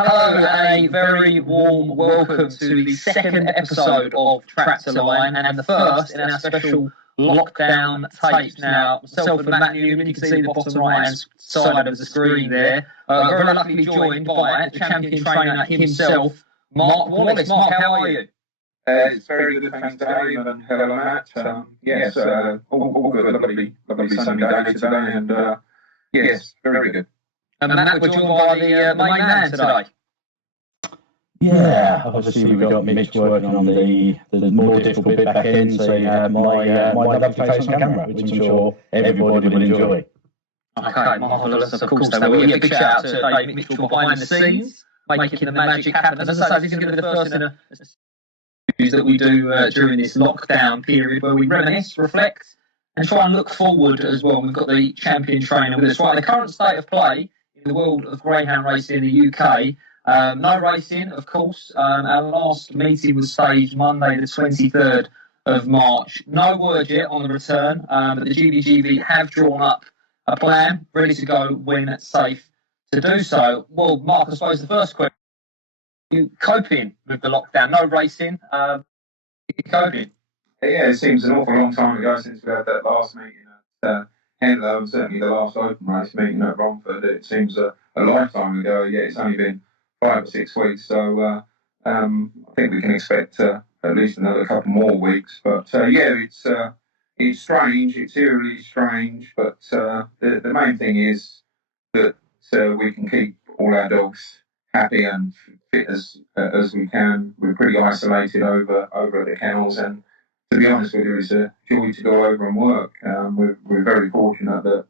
Hello, and a very warm welcome to the second episode of Tractor Line and the first in our special lockdown tapes. Now, myself and Matt Newman, you can see the bottom right-hand side of the screen there, very luckily joined by the champion trainer himself, Mark Wallis. Mark, how are you? It's very good, thanks, Dave, and hello, Matt. Yes, all good, lovely sunny day today, and yes, very good. And Matt, we're joined by the main man today. Yeah, obviously we've got Mitch working on the more difficult bit back end, so you have my lovely face on camera, which I'm sure everybody will enjoy. Okay, marvellous, of course. So we'll give a big shout out to Dave Mitchell behind the scenes, making the magic happen. As I say, this is going to be the first in a series that we do during this lockdown period, where we reminisce, reflect, and try and look forward as well. We've got the champion trainer with us. Right, the current state of play in the world of greyhound racing in the UK. No racing, of course. Our last meeting was staged Monday, the 23rd of March. No word yet on the return, but the GBGB have drawn up a plan, ready to go when it's safe to do so. Well, Mark, I suppose the first question, you coping with the lockdown? No racing, you coping? Yeah, it seems an awful long time ago since we had that last meeting at Henlow, and certainly the last open race meeting at Romford. It seems a lifetime ago, yet it's only been 5 or 6 weeks, so I think we can expect at least another couple more weeks. But yeah, it's strange. It's eerily strange. But the main thing is that we can keep all our dogs happy and fit as we can. We're pretty isolated over at the kennels, and to be honest with you, it's a joy to go over and work. We're very fortunate that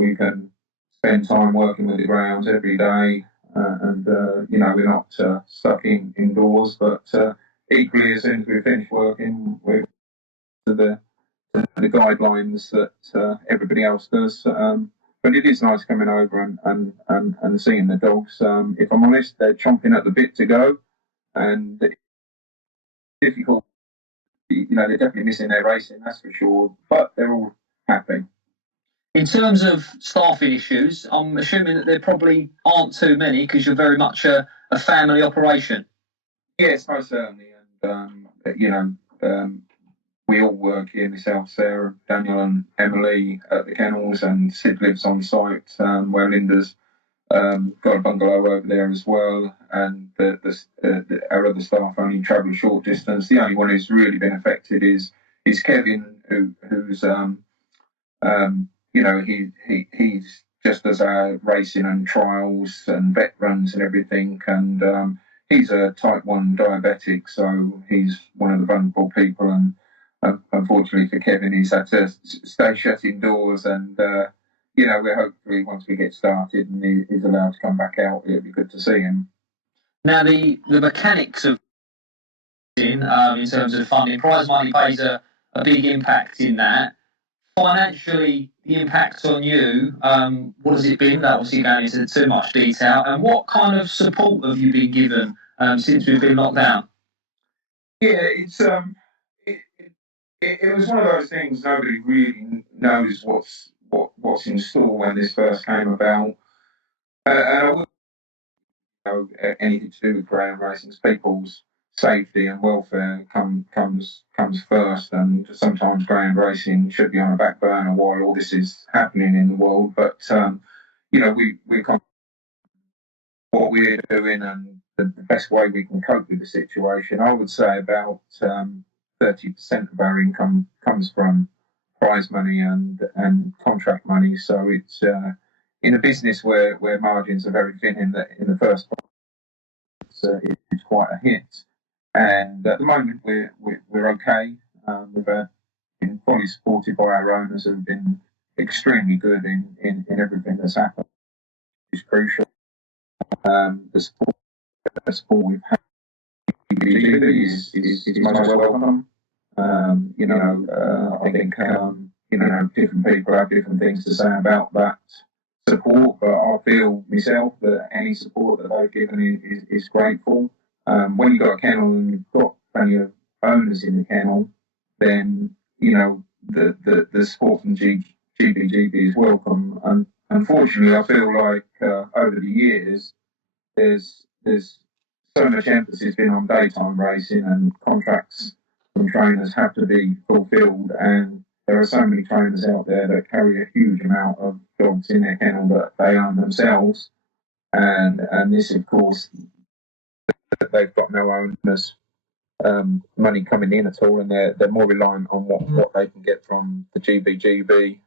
we can spend time working with the grounds every day. And we're not stuck indoors, but equally, as soon as we finish working, we're to the guidelines that everybody else does. But it is nice coming over and seeing the dogs. If I'm honest, they're chomping at the bit to go, and it's difficult. They're definitely missing their racing, that's for sure. But they're all happy. In terms of staffing issues, I'm assuming that there probably aren't too many because you're very much a family operation. Yes, most certainly. And, we all work here, myself, Sarah, Daniel and Emily at the kennels, and Sid lives on site where Linda's got a bungalow over there as well. And our other staff only travel a short distance. The only one who's really been affected is Kevin, who's... he's just does our racing and trials and vet runs and everything, and he's a type 1 diabetic, so he's one of the vulnerable people, and unfortunately for Kevin, he's had to stay shut indoors, and we're hopefully, once we get started and he's allowed to come back out, it'll be good to see him. Now, the mechanics of in terms of funding, prize money plays a big impact in that. Financially, the impact on you, what has it been? Without obviously going into too much detail, and what kind of support have you been given since we've been locked down? Yeah, it was one of those things. Nobody really knows what's in store when this first came about, and I wouldn't know anything to do with ground racing. People's safety and welfare comes first, and sometimes ground racing should be on a back burner while all this is happening in the world. But we what we're doing and the best way we can cope with the situation. I would say about 30% of our income comes from prize money and contract money. So it's in a business where margins are very thin in the first place, it's quite a hit. And at the moment, we're okay. We've been fully supported by our owners, who have been extremely good in everything that's happened. It's crucial. The support we've had is most welcome. I think different people have different things to say about that support, but I feel myself that any support that they've given is grateful. When you've got a kennel and you've got plenty of owners in the kennel, then the support from GBGB is welcome. And unfortunately, I feel like over the years, there's there's so much emphasis been on daytime racing, and contracts from trainers have to be fulfilled, and there are so many trainers out there that carry a huge amount of dogs in their kennel that they own themselves, and this, of course, they've got no owners, money coming in at all, and they're more reliant on what they can get from the GBGB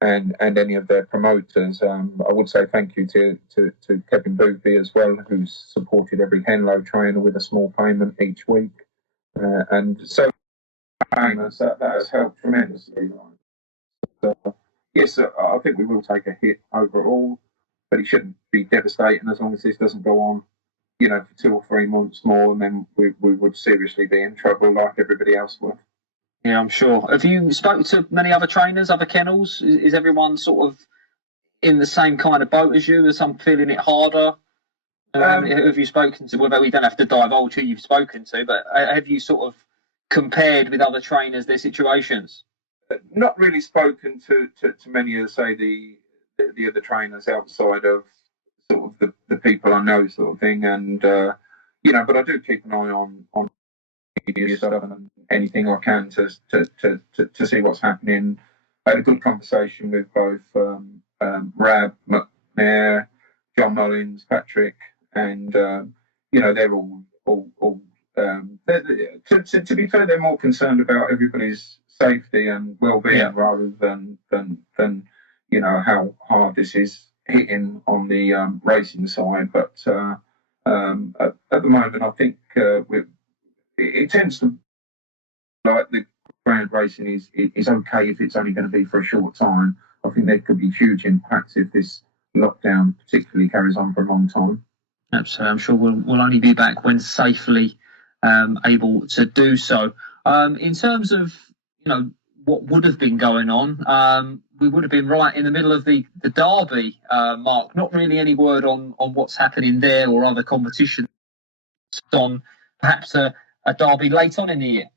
and any of their promoters. I would say thank you to Kevin Boothby as well, who's supported every Henlow trainer with a small payment each week, and so payments that has helped tremendously. So, yes, I think we will take a hit overall, but it shouldn't be devastating as long as this doesn't go on, for 2 or 3 months more, and then we would seriously be in trouble like everybody else would. Yeah, I'm sure. Have you spoken to many other trainers, other kennels? Is everyone sort of in the same kind of boat as you? Is some feeling it harder? Have you spoken to, well, we don't have to divulge who you've spoken to, but have you sort of compared with other trainers their situations? Not really spoken to many of, say, the other trainers outside of sort of the people I know, sort of thing, and but I do keep an eye on media stuff and anything I can to see what's happening. I had a good conversation with both Rab McNair, John Mullins, Patrick, and they're all to be fair, they're more concerned about everybody's safety and well-being rather than how hard this is hitting on the racing side. But at the moment, I think it tends to, like, the ground racing is okay if it's only going to be for a short time. I think there could be huge impacts if this lockdown particularly carries on for a long time. Absolutely. I'm sure we'll only be back when safely able to do so. In terms of, what would have been going on, we would have been right in the middle of the Derby, Mark. Not really any word on what's happening there or other competitions on perhaps a Derby late on in the year.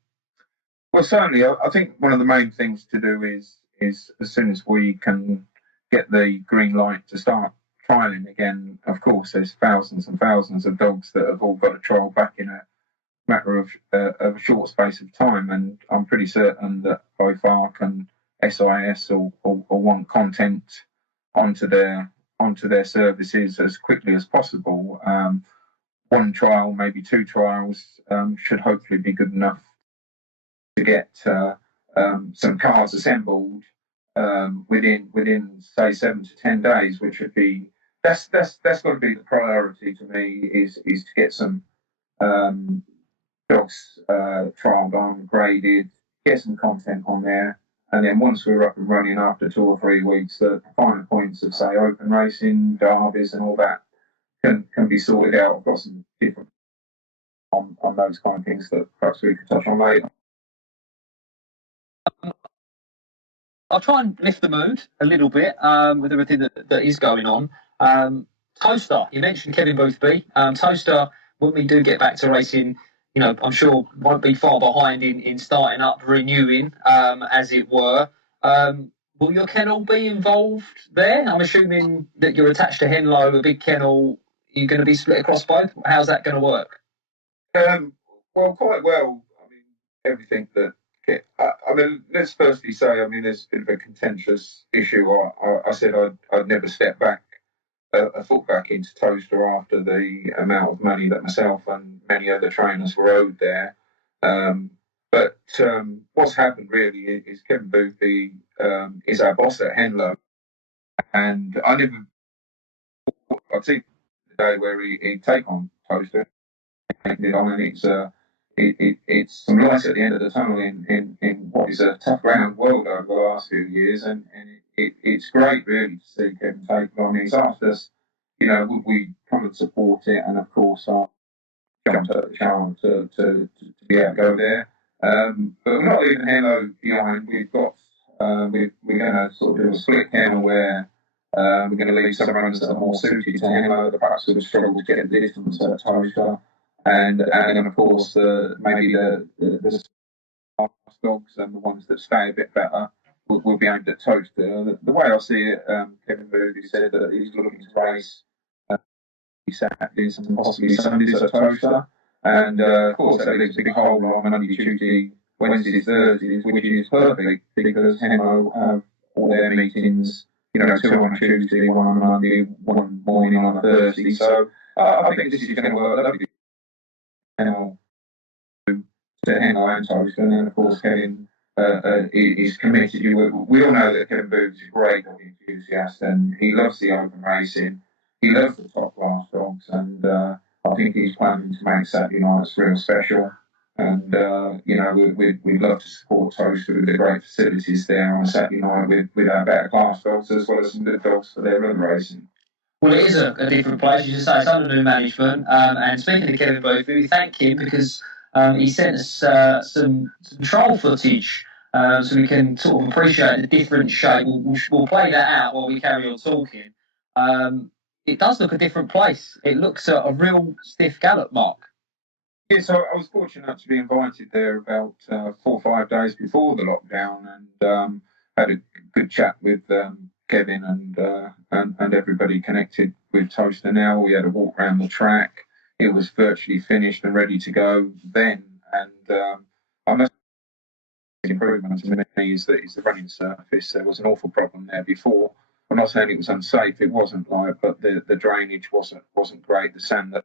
Well, certainly, I think one of the main things to do is as soon as we can get the green light to start trialling again. Of course, there's thousands and thousands of dogs that have all got to trial back in a matter of a short space of time, and I'm pretty certain that both ARC and SIS will want content onto their services as quickly as possible. One trial, maybe 2 trials, should hopefully be good enough to get some cars assembled within say 7 to 10 days, which would be that's got to be the priority to me, is to get some dogs trialed on, graded, get some content on there, and then once we're up and running after 2 or 3 weeks, the finer points of, say, open racing, derbies, and all that can be sorted out. I've got some different on those kind of things that perhaps we could touch on later. I'll try and lift the mood a little bit with everything that is going on. Toaster, you mentioned Kevin Boothby. Toaster, when we do get back to racing, I'm sure won't be far behind in starting up, renewing, as it were. Will your kennel be involved there? I'm assuming that you're attached to Henlow, a big kennel. You're going to be split across both? How's that going to work? Well, quite well. I mean, everything that... I mean, let's firstly say, there's a bit of a contentious issue. I said I'd never step back, a foot back into Toaster after the amount of money that myself and many other trainers were owed there. But what's happened really is Kevin Boothby is our boss at Henlow, and I've seen the day where he'd take on Toaster, and it's some light at the end of the tunnel in what is a tough ground world over the last few years, and it's great really to see Kevin take it on. He's asked us, would we come and support it, and of course I jumped at the chance to be able to go there. But we're not leaving Henlow behind. We've got we're going to sort of do a split kennel where we're going to leave some runners that are more suited to Henlow that perhaps would struggle to get the distance at Toaster. And then, of course, maybe the dogs and the ones that stay a bit better will be aimed at Toaster. The way I see it, Kevin Boothby said that he's looking to race Saturdays and possibly Sundays at Toaster. And of course, that leaves a big hole on Monday, Tuesday, Wednesdays, Thursdays, which is perfect because Hemo have all their meetings, 2 on a Tuesday, 1 on a Monday, 1 morning on a Thursday. So I think this is going to work lovely. Hemo to Hemo and Toaster, and then of course Kevin is committed. We all know that Kevin Booth is a great dog enthusiast, and he loves the open racing. He loves the top class dogs, and I think he's planning to make Saturday nights real special. And we'd love to support Toaster with the great facilities there on a Saturday night with our better class dogs as well as some good dogs for their run racing. Well, it is a different place, you say. It's under new management. And speaking of Kevin Booth, we thank him because he sent us some trial footage so we can sort of appreciate the different shape. We'll play that out while we carry on talking. It does look a different place. It looks a real stiff gallop, Mark. Yeah, so I was fortunate to be invited there about 4 or 5 days before the lockdown, and had a good chat with Kevin and everybody connected with Toaster now. We had a walk around the track. It was virtually finished and ready to go then, and I must say the improvement to me is the running surface. There was an awful problem there before. I'm not saying it was unsafe. It wasn't but the drainage wasn't great. The sand that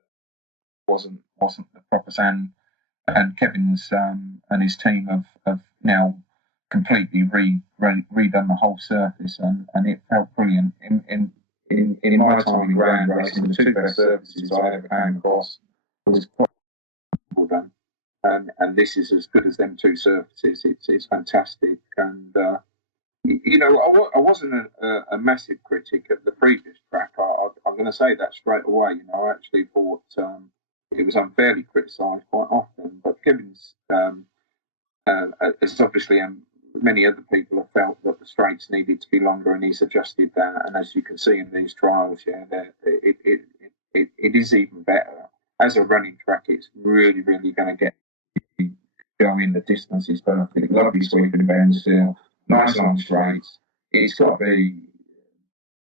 wasn't the proper sand, and Kevin's and his team have now completely redone the whole surface, and it felt brilliant. In my time in ground racing, the 2 best surfaces I ever came across was quite done, and this is as good as them 2 surfaces. It's fantastic, and I wasn't a massive critic of the previous track. I'm going to say that straight away. I actually thought it was unfairly criticised quite often, but Kevin's, as obviously many other people have felt that the straights needed to be longer, and he's adjusted that. And as you can see in these trials, it is even better. As a running track, it's really, really going to get going. The distance is perfect. Lovely sweeping bends still. Nice long straights. It's got to be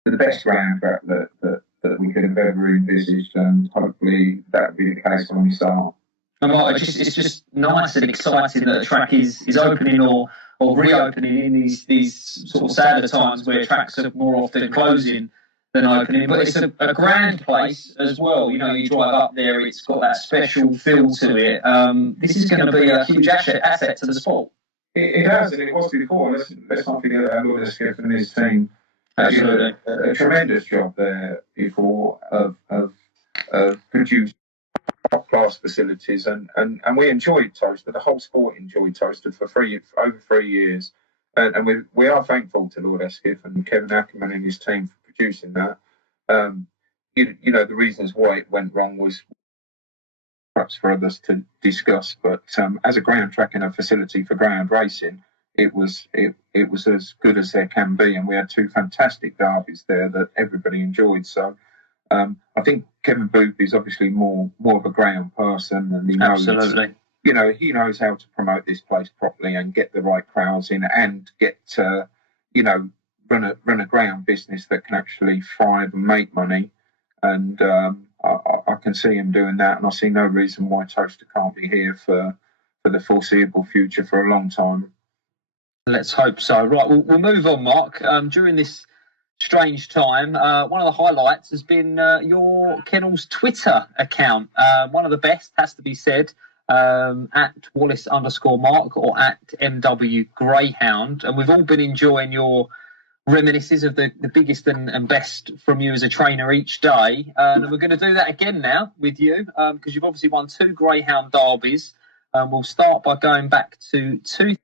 the best ground track that we could have ever envisaged, and hopefully that will be the case when we start. It's just nice and exciting that the track is opening or reopening in these sort of sadder times where tracks are more often closing than opening. But it's a grand place as well. You drive up there, it's got that special feel to it. This is going to be a huge asset to the sport. It has, and it was before. Let's not forget that Lord Esquiff and his team did a tremendous job there before of producing top class facilities, and we enjoyed Toaster. The whole sport enjoyed Toaster for over 3 years, and we are thankful to Lord Esquiff and Kevin Ackerman and his team for producing that. The reasons why it went wrong was perhaps for others to discuss, but as a ground track and a facility for ground racing, it was as good as there can be, and we had 2 fantastic derbies there that everybody enjoyed. So I think Kevin Booth is obviously more of a ground person, and he knows, absolutely, he knows how to promote this place properly and get the right crowds in, and get run a ground business that can actually thrive and make money. And I can see him doing that, and I see no reason why Toaster can't be here for the foreseeable future for a long time. Let's hope so. Right, we'll move on, Mark. During this strange time, one of the highlights has been your kennel's Twitter account. One of the best, has to be said, at Wallis_Mark or at MW Greyhound. And we've all been enjoying your reminiscences of the biggest and best from you as a trainer each day. And we're going to do that again now with you, because you've obviously won 2 Greyhound derbies. We'll start by going back to 2000,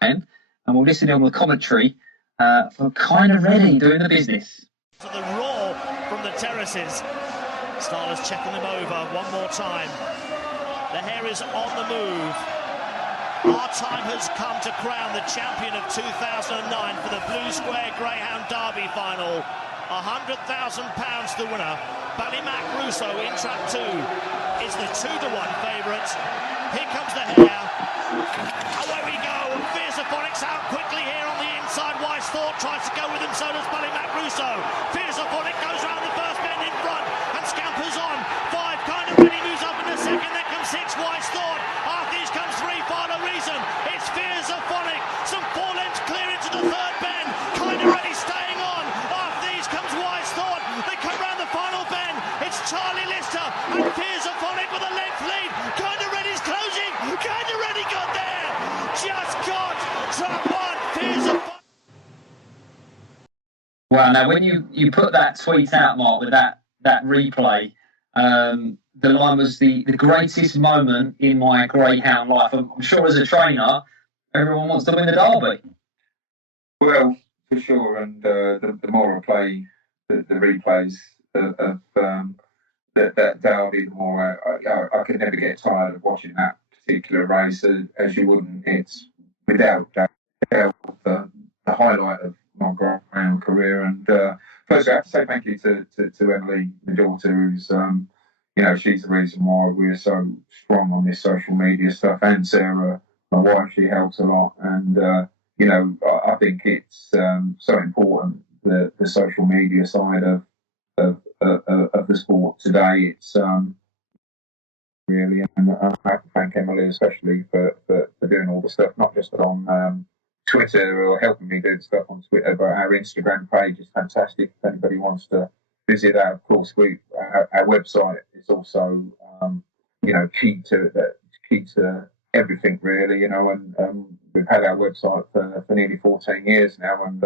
and we'll listen on the commentary for Kind of Ready doing the business. To the roar from the terraces. Starlers checking them over one more time. The hare is on the move. Our time has come to crown the champion of 2009 for the Blue Square Greyhound Derby final. £100,000 the winner. Ballymac Russo in track 2 is the 2-1 favourite. Here comes the hare. Away we go. Fierceophonics out quickly here on the inside. Wise Thought tries to go with him, so does Ballymac Russo. Fierceophonic goes round the first bend in front, and Wow. Now, when you put that tweet out, Mark, with that replay, the line was the greatest moment in my greyhound life. I'm sure as a trainer, everyone wants to win the Derby. Well, for sure, and the more I play the replays of that Derby, the more I could never get tired of watching that particular race, as you wouldn't. It's without doubt the highlight of my greyhound career. And firstly, I have to say thank you to Emily, my daughter, who's she's the reason why we're so strong on this social media stuff, and Sarah, my wife, she helps a lot. And I think it's so important, the social media side of the sport today. It's really, and I have to thank Emily especially for doing all the stuff, not just on Twitter or helping me do the stuff on Twitter, but our Instagram page is fantastic. If anybody wants to visit that, of course, our website is also key to everything, really. And we've had our website for nearly 14 years now, and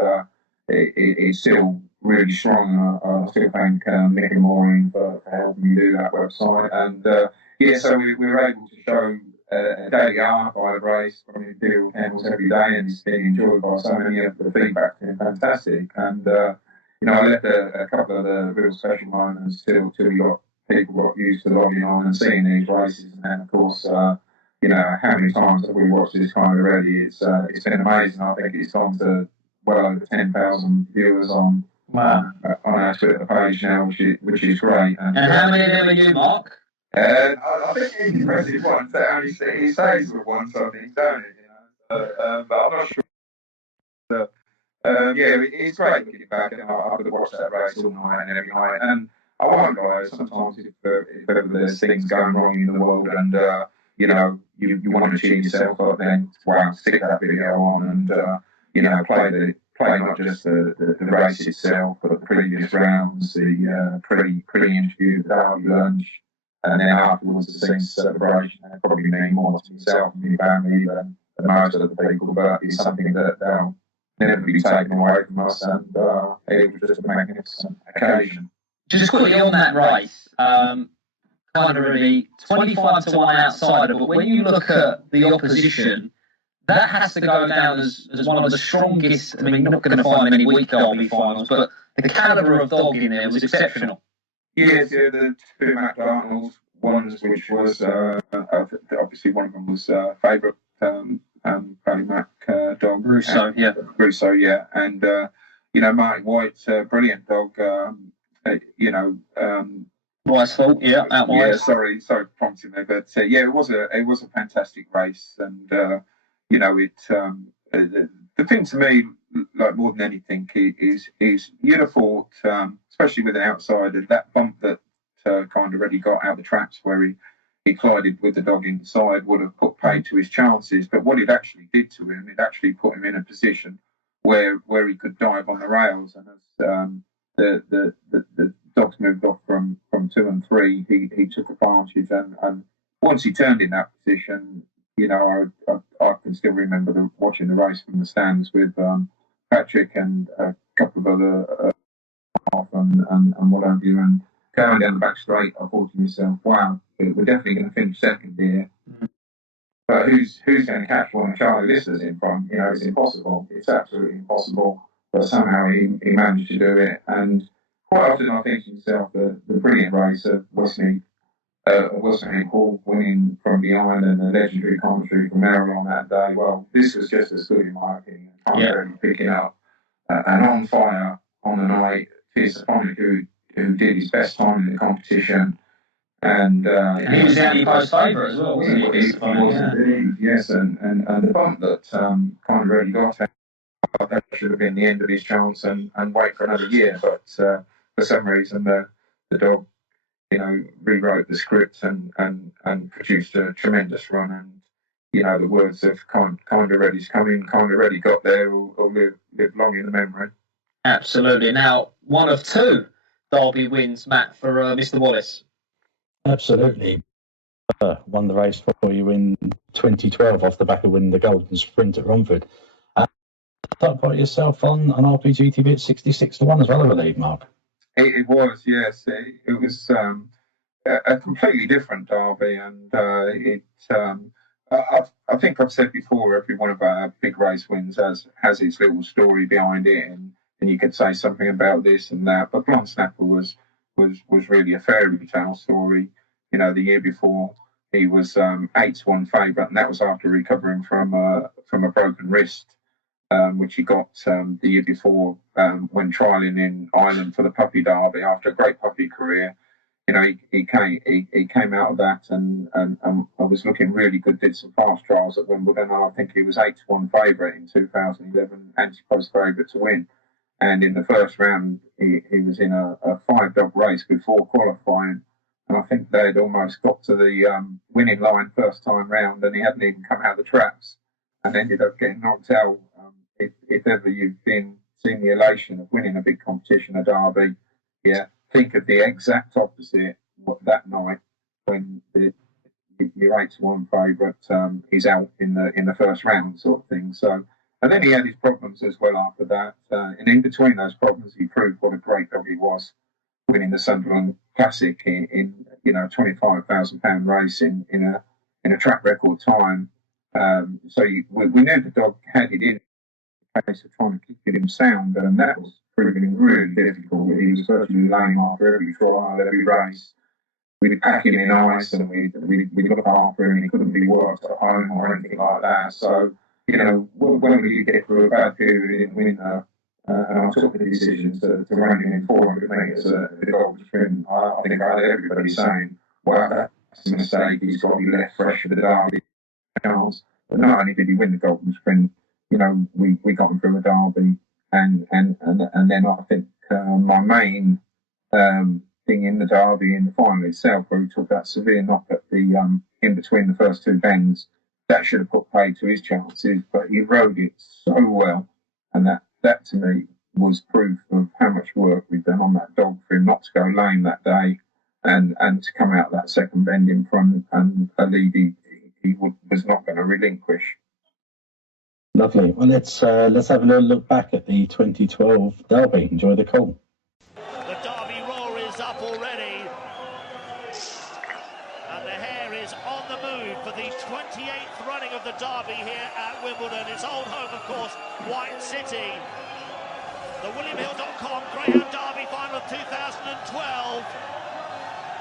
it's still really strong. I still thank Nick and Maureen for helping me do that website. And so we were able to show a daily archive race from Imperial Kennels every day, and it's been enjoyed by so many. Of the feedback's been fantastic. And I left a couple of the real special moments till people got used to logging on and seeing these races. And then, of course, how many times have we watched this kind of already? It's been amazing. I think it's gone to well over 10,000 viewers on our Twitter page now, which is great. And how many of them are you, Mark? I think it's impressive once. He stays with once, I think, don't it? But I'm not sure. It's great looking back, and I could watch that race all night and every night. And I won't lie, sometimes if ever there's things going wrong in the world, and you want to cheer yourself up, then stick that video on and play not just the race itself, but the previous rounds, the pre-interview, the derby lunch. And then afterwards, the scene celebration, and probably mean more to myself and my family than most of the people, but it's something that they'll never be taken away from us, and it was just a magnificent occasion. Just quickly on that race, kind of really 25 to 1 outsider, but when you look at the opposition, that has to go down as one of the strongest. I mean, you're not going to find many weak Derby finals, but the calibre of dog in there was exceptional. Yes, the two Mac Dartnells, ones which was obviously one of them was favourite Paddy Mac dog. Russo, yeah. And Martin White's brilliant dog. Wise fault, out wide. Yeah, sorry for prompting me, but it was a fantastic race, and the thing to me, like more than anything, is you'd have thought, especially with an outsider, that bump that kind of already got out the traps where he collided with the dog inside would have put paid to his chances. But what it actually did to him, it actually put him in a position where he could dive on the rails. And as the dogs moved off from 2 and 3, he took advantage. And once he turned in that position, I can still remember watching the race from the stands with Patrick and a couple of other and what have you, and going down the back straight, I thought to myself, wow, we're definitely going to finish second here. Mm-hmm. But who's going to catch one of Charlie Lister's in front? It's impossible. It's absolutely impossible. But somehow he managed to do it. And quite often I think to myself, the brilliant race of Westmead Hall winning from behind, and the legendary commentary from Merrill on that day. Well, this was just as good in my opinion. Really picking up an on fire on the night. His opponent who did his best time in the competition, and he was the post favourite as well, wasn't he? He was indeed, yes, and the bump that kind of really got him, that should have been the end of his chance and wait for another year, but for some reason the dog rewrote the script and produced a tremendous run, and the words of kind of ready's coming, kind of ready got there will live long in the memory. Absolutely. Now, one of 2 Derby wins, Matt, for Mr. Wallis. Absolutely. Won the race for you in 2012 off the back of winning the Golden Sprint at Romford. got yourself on RPG TV at 66-1 as well, I believe, Mark. It was, yes. It was a completely different derby, and I think I've said before, every one of our big race wins has its little story behind it, and you could say something about this and that. But Blonde Snapper was really a fairy tale story. You know, the year before he was 8-1 favourite, and that was after recovering from a broken wrist, which he got the year before when trialling in Ireland for the Puppy Derby after a great puppy career. You know, he came out of that and I was looking really good. Did some fast trials at Wimbledon, and I think he was 8-1 favourite in 2011, anti-post favourite to win. And in the first round, he was in a 5-dog race before qualifying, and I think they'd almost got to the winning line first time round, and he hadn't even come out of the traps, and ended up getting knocked out. If ever you've seen the elation of winning a big competition, a derby, yeah, think of the exact opposite that night when your 8-1 favourite is out in the first round, sort of thing. So, and then he had his problems as well after that, and in between those problems, he proved what a great dog he was, winning the Sunderland Classic in £25,000 race in a track record time. So we knew the dog had it in case of trying to keep him sound, and that was proving really difficult. He was virtually laying after every trial, every race. We'd pack him in ice, and we'd look after him, and he couldn't be worked at home or anything like that. So, you know, when we get through a bad period in winter, and I took the decision to run him in 400 metres at the Golden Sprint, I think I had everybody saying, well, that's a mistake, he's got to be left fresh for the Derby chance. But not only did he win the Golden Sprint, you know, we got him through a derby, and then I think my main thing in the derby in the final itself, where he took that severe knock at the in between the first two bends, that should have put paid to his chances, but he rode it so well, and that to me was proof of how much work we've done on that dog for him not to go lame that day, and to come out that second bend in front and a lead he was not going to relinquish. Lovely. Well, let's have a little look back at the 2012 Derby. Enjoy the call. The Derby roar is up already, and the hare is on the move for the 28th running of the Derby here at Wimbledon. Its old home, of course, White City. The WilliamHill.com Greyhound Derby final of 2012.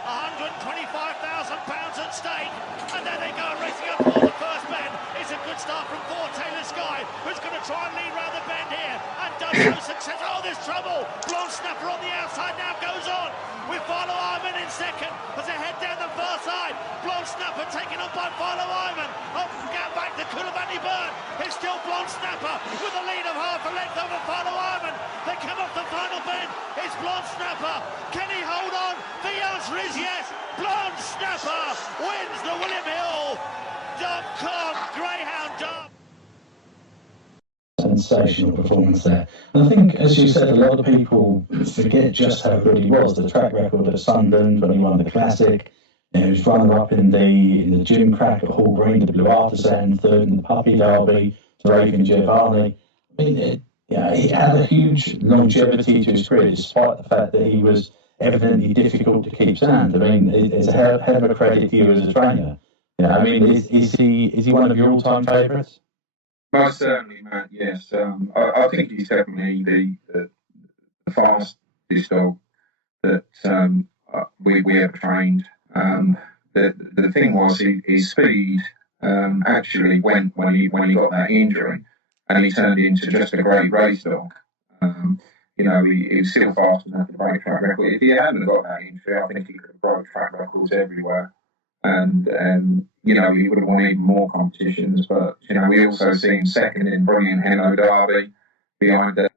£125,000 at stake, and there they go, racing up for the first bend. It's a good start from 4, Taylor Sky, who's going to try and lead round the bend here, and does so successfully. Oh, there's trouble. Blonde Snapper on the outside now goes on, with Philo Iman in second, as they head down the far side. Blonde Snapper taken on by Philo Iman. Oh, get back to Coulibaly Byrne. It's still Blonde Snapper with a lead of half a length over Philo Iman. They come off the final bend. It's Blonde Snapper. Can he hold on? The answer is yes. Blonde Snapper wins the WilliamHill.com Greyhound Derby. Sensational performance there. And I think, as you said, a lot of people forget just how good he was. The track record at Sunderland when he won the Classic. He was runner-up in the Gym Crack at Hall Green, the Blue Artisan, third in the Puppy Derby to Raven Giovanni. I mean, he had a huge longevity to his career, despite the fact that he was evidently difficult to keep sound. I mean, it's a hell of a credit to you as a trainer. Yeah, I mean, is he one of your all-time favourites? Most certainly, Matt. Yes, I think he's definitely the fastest dog that we ever trained. The thing was, his speed actually went when he got that injury, and he turned into just a great race dog. You know, he was still fast enough to break track record. If he hadn't got that injury, I think he could have broke track records everywhere. And you know, he would have won even more competitions. But you know, we also see him second in brilliant Hello Derby behind the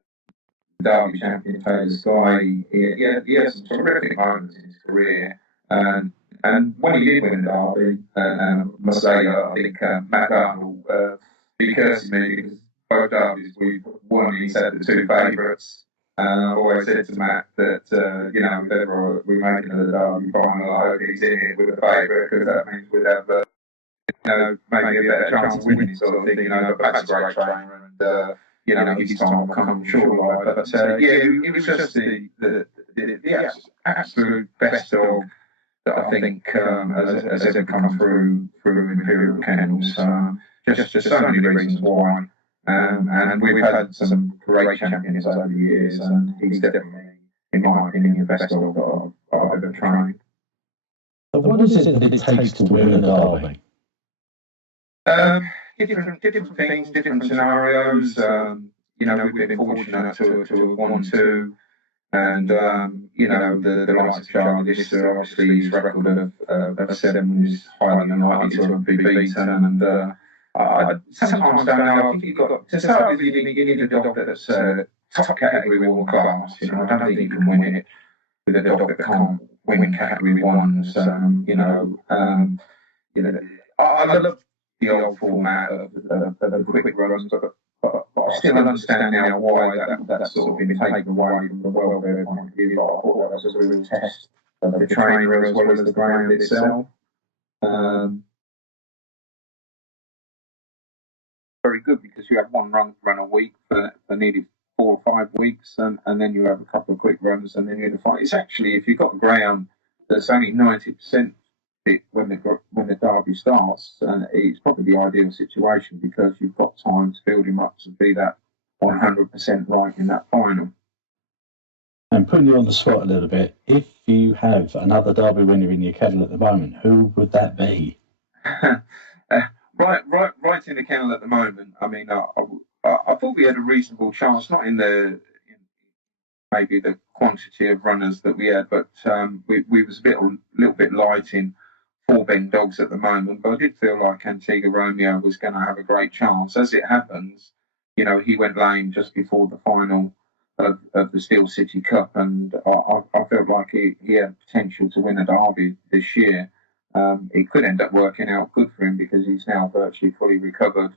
Derby champion Taylor Sky. He has some terrific moments in his career. And when he did win the Derby, I must say, I think Matt Arnold he cursed me because both derbies we've won, he's had the two favourites. And I've always said to Matt that, you know, if ever we make another derby final, I hope he's in it with a favourite, because that means we'd have, you know, maybe a better chance of winning, sort of thing. You know, but Matt's a great trainer, and you know, his time will come, I'm sure. But yeah, it was just the absolute best dog that I think has ever come through Imperial Kennels. Just so many reasons why. And we've had some great champions over the years, and he's definitely, in my opinion, the best dog that I've ever trained. So what is it that it takes to win a derby? Different things, different scenarios. You know, we've been fortunate to have won two, and you know, the likes of Charlie Lister, obviously his record of 7 is highly unlikely to be beaten, and I sometimes don't know. I think you've got to start with. You need a dog that's top category world class. You know, I don't think you can win it with a dog that can't win category ones. You know, I love the old format of the quick runs, but I still understand now why that's sort of been taken away from the welfare point of view. I thought that was a real test of the trainer as well as the ground itself. Very good, because you have one run a week for nearly 4 or 5 weeks, and then you have a couple of quick runs, and then you're in the fight. It's actually, if you've got ground that's only 90% when the derby starts, it's probably the ideal situation, because you've got time to build him up to be that 100% right in that final. And putting you on the spot a little bit, if you have another derby winner in your kennel at the moment, who would that be? Right in the kennel at the moment. I mean, I thought we had a reasonable chance, not in maybe the quantity of runners that we had, but we was a little bit light in 4-bend dogs at the moment. But I did feel like Antigua Romeo was going to have a great chance. As it happens, you know, he went lame just before the final of the Steel City Cup, and I felt like he had potential to win a derby this year. It could end up working out good for him, because he's now virtually fully recovered.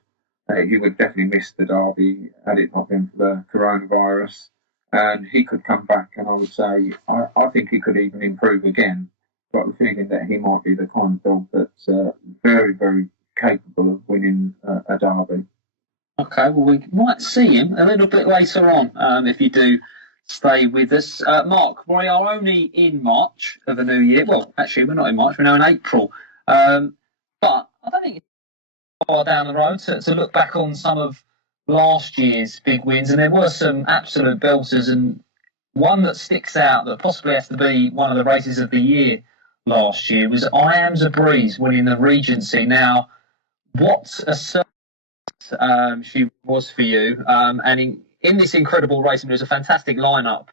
He would definitely miss the derby had it not been for the coronavirus, and he could come back, and I would say I think he could even improve again. Got the feeling that he might be the kind of dog that's very, very capable of winning a derby. Okay, well, we might see him a little bit later on if you do stay with us. Mark, we are only in March of the new year. Well, actually, we're not in March, we're now in April. But I don't think it's far down the road to look back on some of last year's big wins, and there were some absolute belters, and one that sticks out that possibly has to be one of the races of the year last year was I Am's a Breeze winning the Regency. Now, what a service she was for you, and in this incredible race, I mean, it was a fantastic lineup.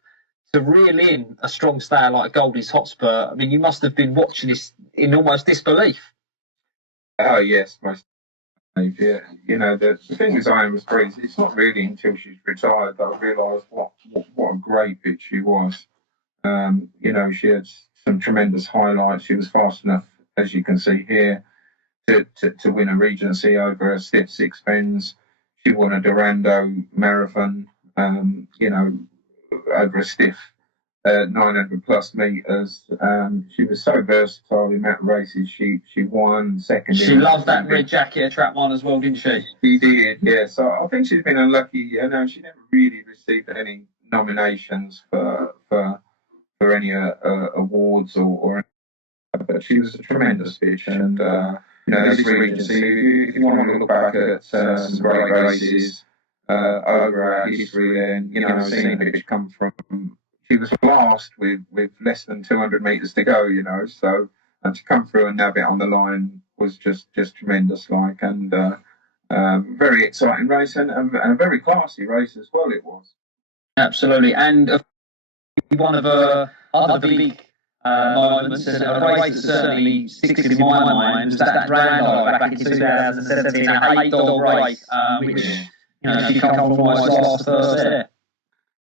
To reel in a strong stayer like Goldie's Hotspur, I mean, you must have been watching this in almost disbelief. Oh yes, most. Yeah, you know, the thing with I Am a Breeze, it's not really until she's retired that I realised what a great bitch she was. You know, she had some tremendous highlights. She was fast enough, as you can see here, to win a Regency over a stiff 6 pens. She won a Durando marathon, you know, over a stiff 900 plus meters. She was so versatile in that races. She won second. She loved that red jacket at Track 1 as well, didn't she? She did, yeah. So I think she's been unlucky. You know, she never really received any nominations for any awards or. But she was a tremendous bitch, and you know, this Regency. If you want to look back at some great races over our history, then you know, seeing the bitch come from. She was last with less than 200 metres to go, you know, so, and to come through and nab it on the line was just tremendous, like, and very exciting race, and a very classy race as well it was. Absolutely, and one of her other big moments, and a race that certainly sticks in my mind, was that Brando back in 2017, a 8-dog race, which, you know, she come from almost last to first there.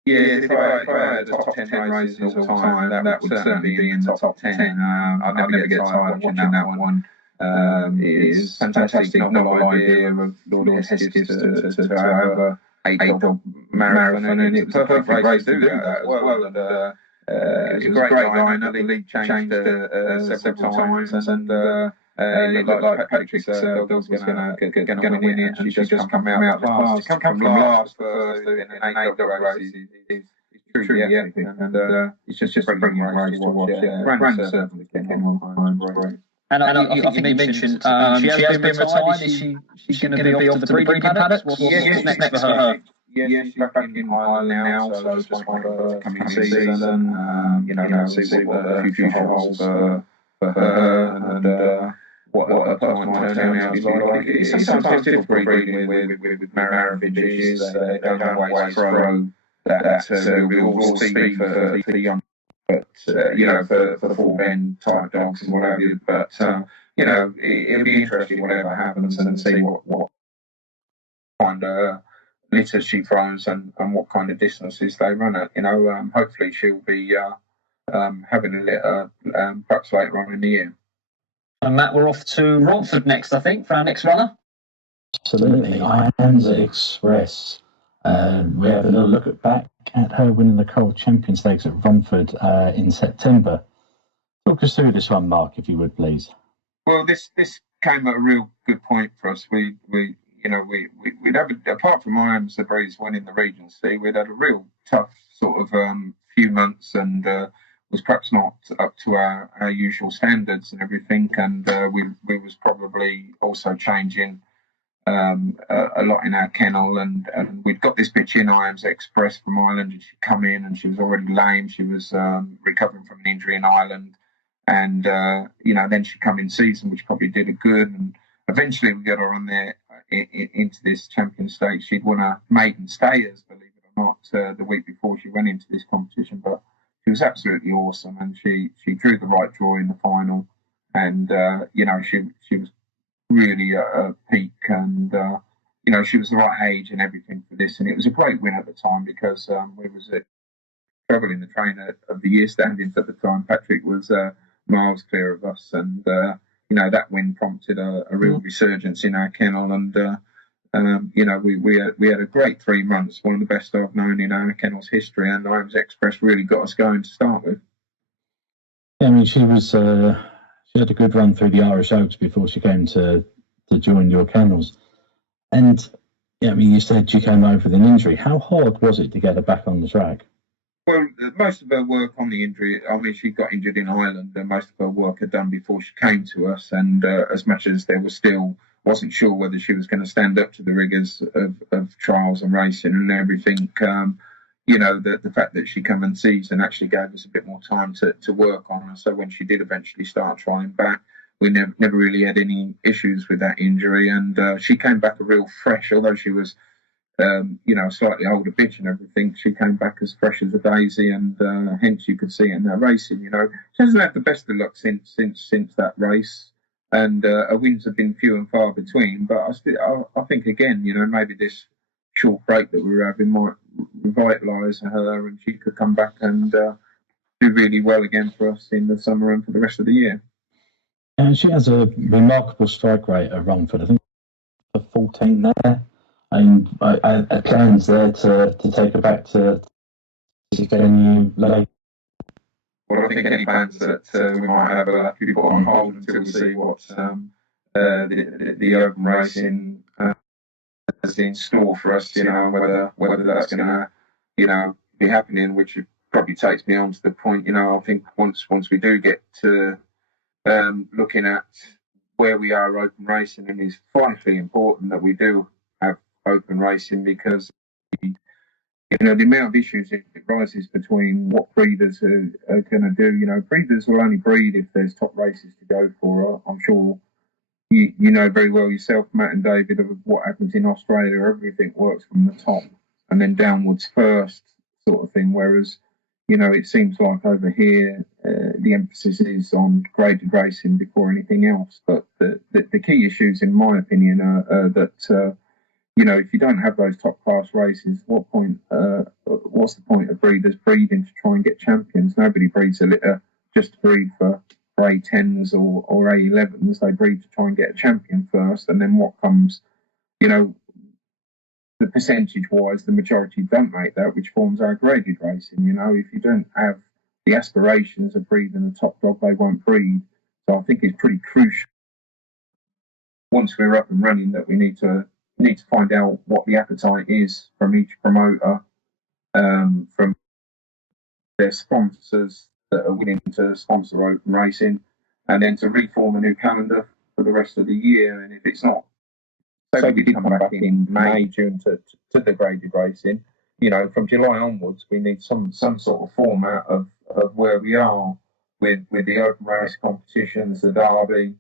Yeah, if I had the top 10 races all time, that would certainly be in the top 10. I'd never get tired watching that one. It is a fantastic novel idea of Lord Hesketh to have a 8-dog marathon, and it was a perfect race to do that as well. And it was a great line. The league changed several times, and It looked like Patrick's dog was going to win it, and she's just come out of class. To come from last first in an 8-dog race is truly epic, and it's just a brilliant race to watch. Grand certainly came on great. And I think you mentioned she has been retired. Is she going to be off to the breeding paddocks? What's next for her? Yeah, she's back in Ireland now, so just waiting for the coming season. See what the future holds for her, and what her part might turn out to be like. It's sometimes difficult breeding with marathon bitches. They don't always throw that real speed for the young, but for full men type dogs and whatever. But it'll be interesting whatever happens, and see what kind of litter she throws and what kind of distances they run at. Hopefully she'll be having a litter perhaps later on in the year. And Matt, we're off to Romford next, I think, for our next runner. Absolutely. Ianza Express. We have a little look back at her winning the Coral Champion Stakes at Romford in September. Talk us through this one, Mark, if you would, please. Well, this came at a real good point for us. We'd have, apart from Ianza Breeze winning the Regency, we'd had a real tough sort of few months, and was perhaps not up to our usual standards and everything, and we was probably also changing a lot in our kennel, and we'd got this bitch in Ianza Express from Ireland, and she'd come in and she was already lame. She was recovering from an injury in Ireland, and then she'd come in season, which probably did her good, and eventually we got her on there into this champion stakes. She'd won a maiden stayers, believe it or not, the week before she went into this competition, but she was absolutely awesome, and she drew the right draw in the final, and she was really at a peak, and she was the right age and everything for this, and it was a great win at the time because we was travelling the trainer of the year standings at the time. Patrick was miles clear of us, and that win prompted a real resurgence in our kennel, and we had a great 3 months, one of the best I've known in our kennel's history, and Ianza Express really got us going to start with. Yeah, I mean, she had a good run through the Irish Oaks before she came to join your kennels. And yeah, I mean, you said she came over with an injury. How hard was it to get her back on the track? Well, most of her work on the injury, I mean, she got injured in Ireland, and most of her work had done before she came to us. And as much as there was still, wasn't sure whether she was going to stand up to the rigours of trials and racing and everything, the fact that she come and season actually gave us a bit more time to work on her. So when she did eventually start trying back, we never really had any issues with that injury. And she came back a real fresh, although she was a slightly older bitch and everything, she came back as fresh as a daisy, and hence you could see it in her racing. She hasn't had the best of luck since that race, and her wins have been few and far between. But I think again, maybe this short break that we were having might revitalise her, and she could come back and do really well again for us in the summer and for the rest of the year. And she has a remarkable strike rate at Romford. I think 14 there. And I plans there to take her back to venue later. Well, I think any plans that we might have will have to be put on hold until we see what the open racing is in store for us. Whether that's going to be happening, which probably takes me on to the point. I think once we do get to looking at where we are open racing, and it's vitally important that we do have open racing, because the amount of issues it rises between what breeders are going to do. Breeders will only breed if there's top races to go for. I'm sure you know very well yourself, Matt and David, of what happens in Australia. Everything works from the top and then downwards first, sort of thing. Whereas, it seems like over here the emphasis is on graded racing before anything else. But the key issues, in my opinion, are that if you don't have those top class races, what's the point of breeders breeding to try and get champions? Nobody breeds a litter just to breed for A10s or A11s. They breed to try and get a champion first, and then what comes, the percentage wise, the majority don't make that, which forms our graded racing. If you don't have the aspirations of breeding a top dog, they won't breed. So I think it's pretty crucial once we're up and running, that we need to find out what the appetite is from each promoter, from their sponsors that are willing to sponsor open racing, and then to reform a new calendar for the rest of the year. And if it's not, so we did come back in May, June to the graded racing, from July onwards, we need some sort of format of where we are with the open race competitions, the derby,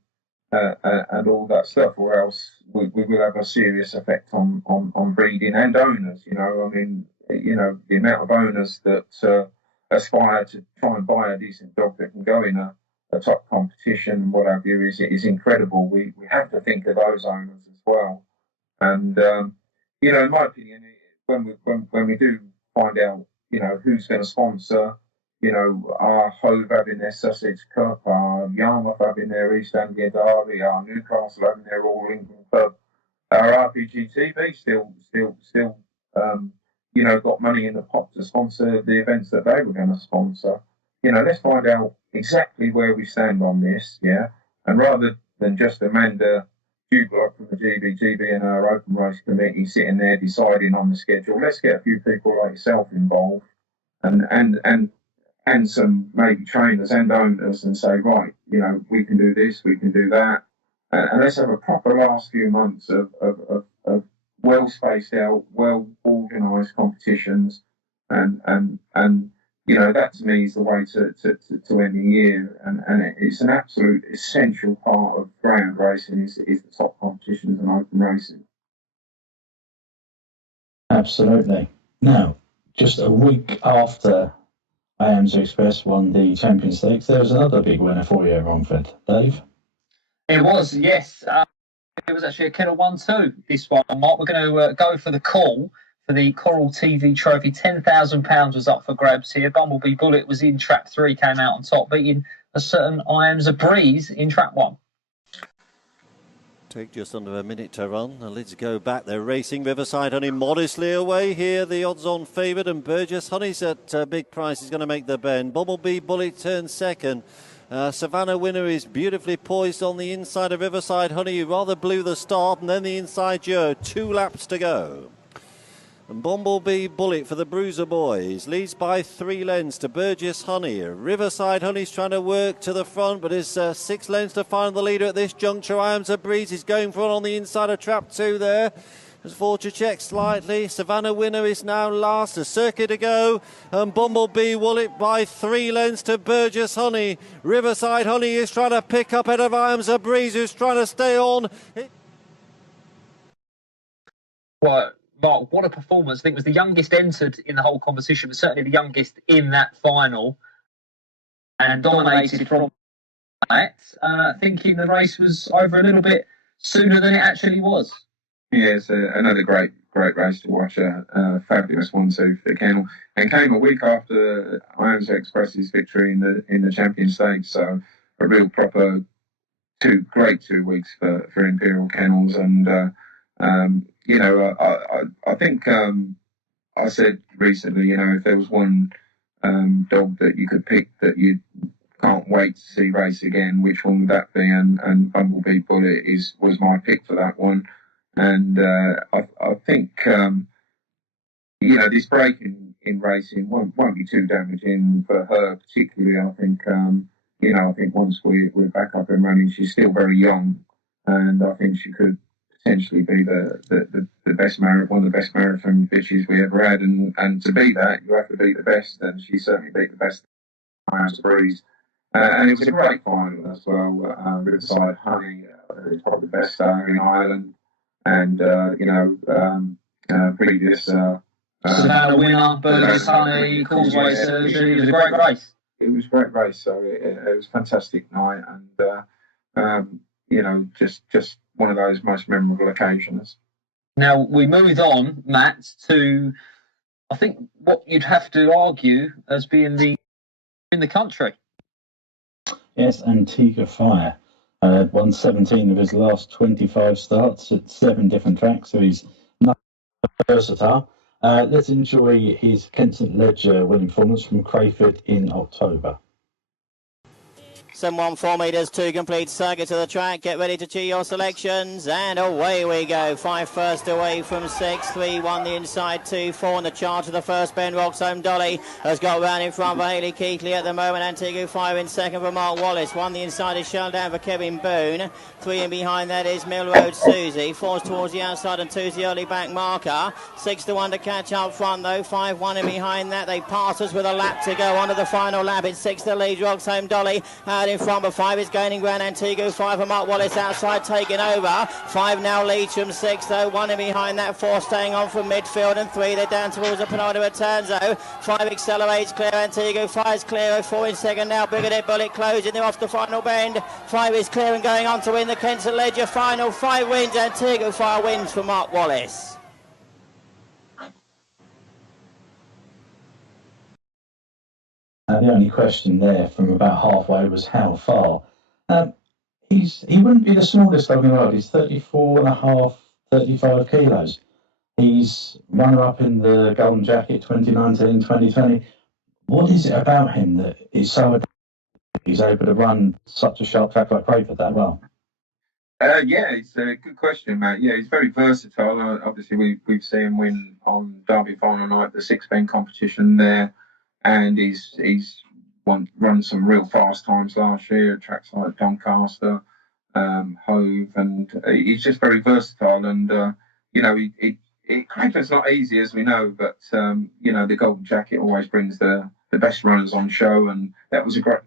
and all that stuff, or else we will have a serious effect on breeding and owners. The amount of owners that aspire to try and buy a decent dog that can go in a top competition, what have you, is incredible. We have to think of those owners as well. And in my opinion, when we do find out, who's going to sponsor, our Hove having their Sussex Cup, our Yarmouth having their East Anglia Derby, our Newcastle having their All England Club, our RPG TV still got money in the pot to sponsor the events that they were going to sponsor. Let's find out exactly where we stand on this, and rather than just Amanda Dublock from the GBGB and our open race committee sitting there deciding on the schedule, let's get a few people like yourself involved, and some maybe trainers and owners, and say, right, we can do this, we can do that, and let's have a proper last few months of well spaced out, well organised competitions, and that to me is the way to end the year, and it's an absolute essential part of ground racing is the top competitions and open racing. Absolutely. Now, just a week after AMS Express won the Champions Stakes, there was another big winner for you at Romford, Dave. It was, yes. It was actually a Kennel 1-2, this one, Mark. We're going to go for the call for the Coral TV Trophy. £10,000 was up for grabs here. Bumblebee Bullet was in trap 3, came out on top, beating a certain IAM's a Breeze in trap 1. Take just under a minute to run. Now let's go back. They're racing. Riverside Honey modestly away here. The odds-on favourite, and Burgess Honey's at big price is going to make the bend. Bumblebee Bullet turns second. Savannah Winner is beautifully poised on the inside of Riverside Honey. He rather blew the start, and then the inside Joe. 2 laps to go. And Bumblebee Bullet for the Bruiser Boys leads by 3 lengths to Burgess Honey. Riverside Honey's trying to work to the front, but is 6 lengths to find the leader at this juncture. IAM's a Breeze is going for it on the inside of trap 2 there. There's 4 to check slightly. Savannah Winner is now last. A circuit to go. And Bumblebee Bullet by 3 lengths to Burgess Honey. Riverside Honey is trying to pick up out of IAM's a Breeze, who's trying to stay on. Well, Mark, what a performance. I think it was the youngest entered in the whole competition, but certainly the youngest in that final, and dominated from that, thinking the race was over a little bit sooner than it actually was. Yeah, it's another great race to watch. A fabulous 1-2 for the Kennel, and came a week after IAMS Express's victory in the Champions Stakes. So a real proper 2 weeks for Imperial Kennels, and I think I said recently, if there was one dog that you could pick that you can't wait to see race again, which one would that be? And Bumblebee Bullet was my pick for that one. And I think this break in racing won't be too damaging for her particularly. I think I think once we're back up and running, she's still very young, and I think she could potentially be the best one of the best marathon bitches we ever had, and to beat that you have to beat the best, and she certainly beat the best. IAM's Breeze, and it was a great final as well. Riverside Honey is probably the best star in Ireland, and previous Savannah Winner, Burgess Honey, Causeway Surgery. It was a great race. It was a great race, so it was a fantastic night, and just one of those most memorable occasions. Now, we moved on, Matt, to, I think, what you'd have to argue as being in the country. Yes, Antigua Fire. Won 17 of his last 25 starts at 7 different tracks, so he's not versatile. Let's enjoy his Kensington Ledger winning performance from Crayford in October. Some 4 metres, 2 complete circuits of the track. Get ready to cheer your selections, and away we go. 5 first away from 6, 3, 1 the inside, 2, 4 on the charge of the first bend. Roxhome Dolly has got round in front for Hayley Keighley at the moment. Antigua 5 in second for Mark Wallis. 1 the inside is shelled down for Kevin Boone. 3 in behind that is Mill Road Susie. 4's towards the outside and 2's the early back marker. 6 to 1 to catch up front though. 5 1 in behind that. They pass us with a lap to go on to the final lap. It's 6 to lead Roxhome Dolly. Out in front, but 5 is gaining ground. Antigua 5 for Mark Wallis outside, taking over. 5 now leads from 6 though. 1 in behind that. 4 staying on from midfield, and 3 they're down towards the penultimate turns though. 5 accelerates clear. Antigua 5 is clear. 4 in second now. Bigoted Bullet closing. They're off the final bend. 5 is clear and going on to win the Kensal Ledger final. 5 wins. Antigua 5 wins for Mark Wallis. The only question there from about halfway was how far. He wouldn't be the smallest dog in the world. He's 34.5, 35 kilos. He's runner-up in the Golden Jacket 2019, 2020. What is it about him that is so he's able to run such a sharp track like Crayford that well? Yeah, it's a good question, Matt. Yeah, he's very versatile. Obviously, we've seen him win on Derby final night, the 6-bend competition there. And he's run some real fast times last year at tracks like Doncaster, Hove, and he's just very versatile. And Crayford's not easy, as we know, but the Golden Jacket always brings the best runners on show, and that was a great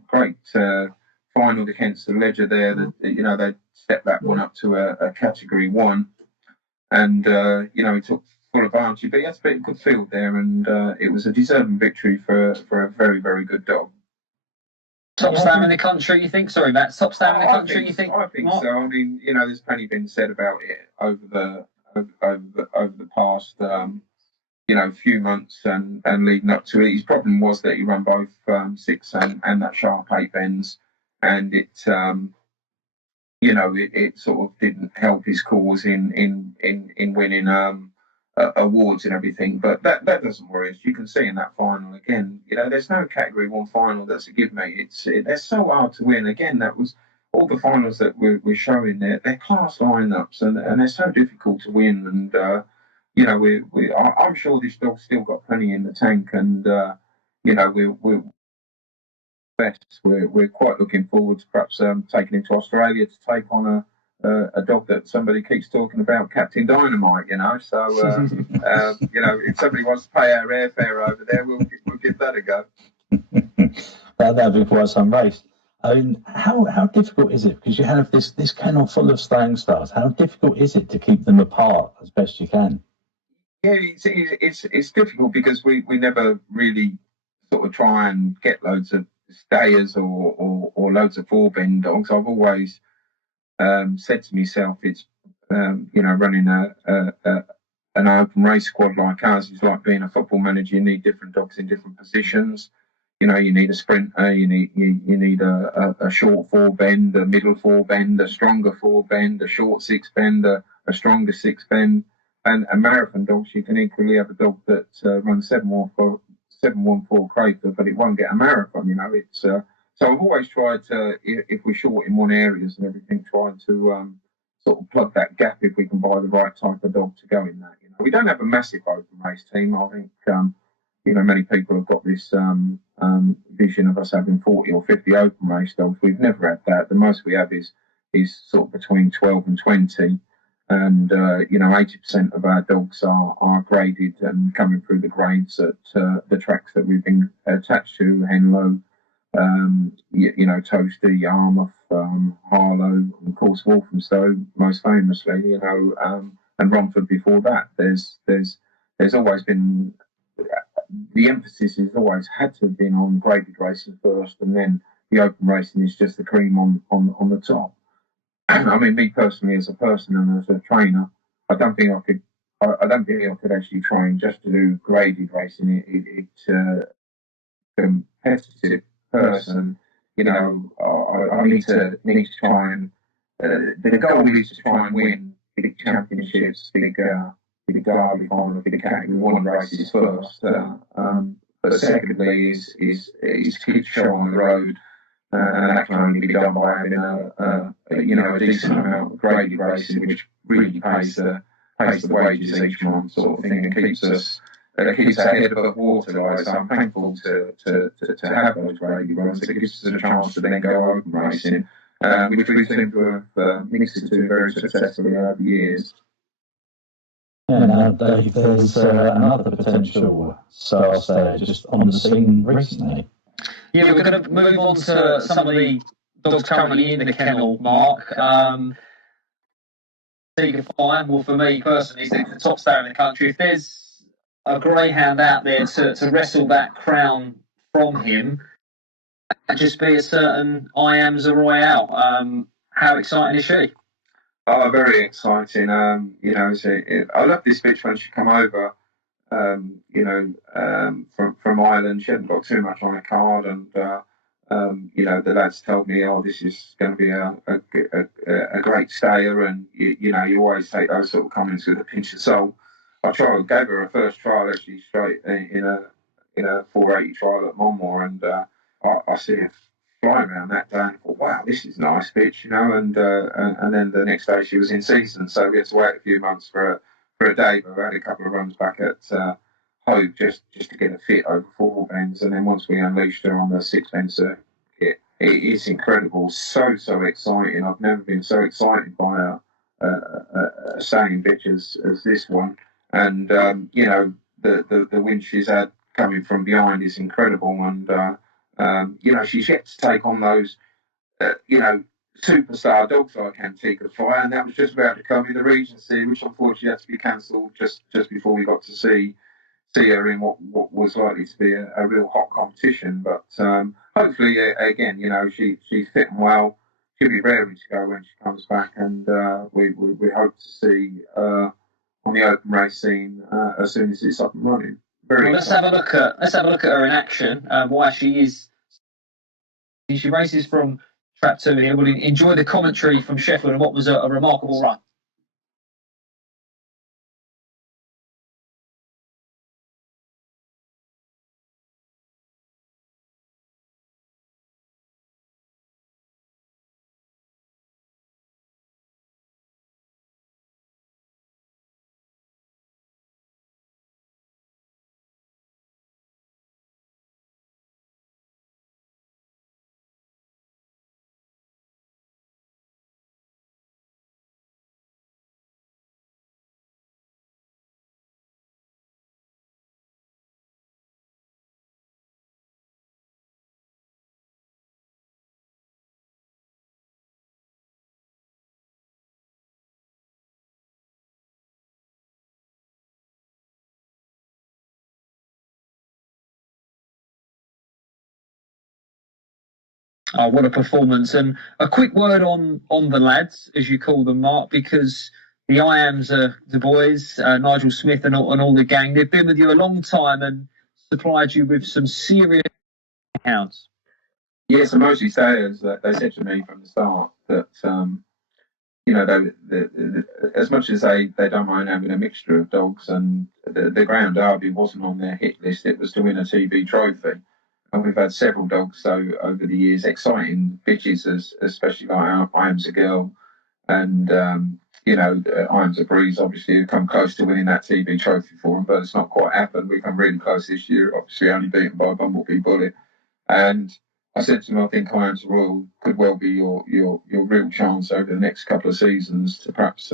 final against the Ledger there. That they stepped that one up to a Category 1, and he took full advantage, but he had a good field there, and it was a deserving victory for a very, very good dog. Top stam in the country, you think? Sorry, Matt. Top stam in the country, you think? I think so. I mean, there's plenty been said about it over the past, few months and leading up to it. His problem was that he ran both 6 and that sharp 8 bends, and it sort of didn't help his cause in winning awards and everything, but that doesn't worry us. You can see in that final again, there's no Category 1 final that's a give me. They're so hard to win. Again, that was all the finals that we're showing there. They're class lineups, and they're so difficult to win. And I'm sure this dog's still got plenty in the tank, and we're best. We're quite looking forward to perhaps taking him to Australia to take on a dog that somebody keeps talking about, Captain Dynamite, So, if somebody wants to pay our airfare over there, we'll give that a go. That'd be quite some race. I mean, how difficult is it? Because you have this kennel full of staying stars. How difficult is it to keep them apart as best you can? Yeah, it's difficult because we never really sort of try and get loads of stayers or loads of 4-bend dogs. I've always said to myself, it's running an open race squad like ours is like being a football manager. You need different dogs in different positions. You need a sprinter, you need a short 4-bend, a middle 4-bend, a stronger 4-bend, a short 6-bend, a stronger 6-bend, and marathon dogs. You can equally have a dog that runs 714 Crayford, but it won't get a marathon. So I've always tried to, if we're short in one area and everything, trying to sort of plug that gap if we can buy the right type of dog to go in that. We don't have a massive open race team. I think many people have got this vision of us having 40 or 50 open race dogs. We've never had that. The most we have is sort of between 12 and 20. And 80% of our dogs are graded and coming through the grades at the tracks that we've been attached to: Henlow, Toasty, Yarmouth, Harlow, and of course Walthamstow, most famously, and Romford before that. There's always been, the emphasis has always had to have been on graded racing first, and then the open racing is just the cream on the top. I mean, me personally, as a person and as a trainer, I don't think I could actually train just to do graded racing. It's competitive person. I need to try and the goal is to try and win big championships, big Derby final, big Category 1 races first. But secondly is keep show on the road. and that can only be done by having a decent amount of graded racing, which really pays the wages each month, sort of thing, and keeps our head above water, guys. So I'm thankful to have those graded runs. It gives us a chance to then go open racing, which we seem to have mixed the two very successfully over the years. Yeah, now, Dave, there's another potential star stayer just on the scene recently. Yeah, we're going to move on to some of the dogs currently in the kennel, Mark. Seeger Fine, well, for me personally, is the top stayer in the country. If there's a greyhound out there to wrestle that crown from him, that'd just be a certain I Am's a Royale. How exciting is she? Oh, very exciting. I love this bitch when she come over. From Ireland. She hadn't got too much on her card, and the lads told me, "Oh, this is going to be a great stayer," and you always take those sort of comments with a pinch of salt. I gave her a first trial actually straight in a 480 trial at Monmore, and I see her flying around that day and thought, wow, this is a nice bitch, and then the next day she was in season, so we had to wait a few months for a day, but I had a couple of runs back at Hope just to get a fit over 4 bends, and then once we unleashed her on the 6 bend circuit, it is incredible, so exciting. I've never been so excited by a staying bitch as this one, and the win she's had coming from behind is incredible, and she's yet to take on those superstar dogs like Antigua Fire, and that was just about to come in the Regency, which unfortunately had to be cancelled just before we got to see her in what was likely to be a real hot competition. But hopefully, again, she's fit and well. She'll be raring to go when she comes back, and we hope to see on the open race scene as soon as it's up and running. Let's have a look at her in action. Why she races from Trap 2 here. We'll enjoy the commentary from Sheffield and what was a remarkable run. Oh, what a performance. And a quick word on the lads, as you call them, Mark, because the IAMs are the boys, Nigel Smith and all the gang. They've been with you a long time and supplied you with some serious hounds. Yeah, so mostly stayers. They said to me from the start that, as much as they don't mind having a mixture of dogs, and the Ground Derby wasn't on their hit list, it was to win a TV trophy. And we've had several dogs over the years, exciting bitches, especially like I Am's a Girl, and I Am's a Breeze, obviously, who come close to winning that TV trophy for them, but it's not quite happened. We've come really close this year, obviously only beaten by Bumblebee Bullet. And I said to him, I think I Am's a Royal could well be your real chance over the next couple of seasons to perhaps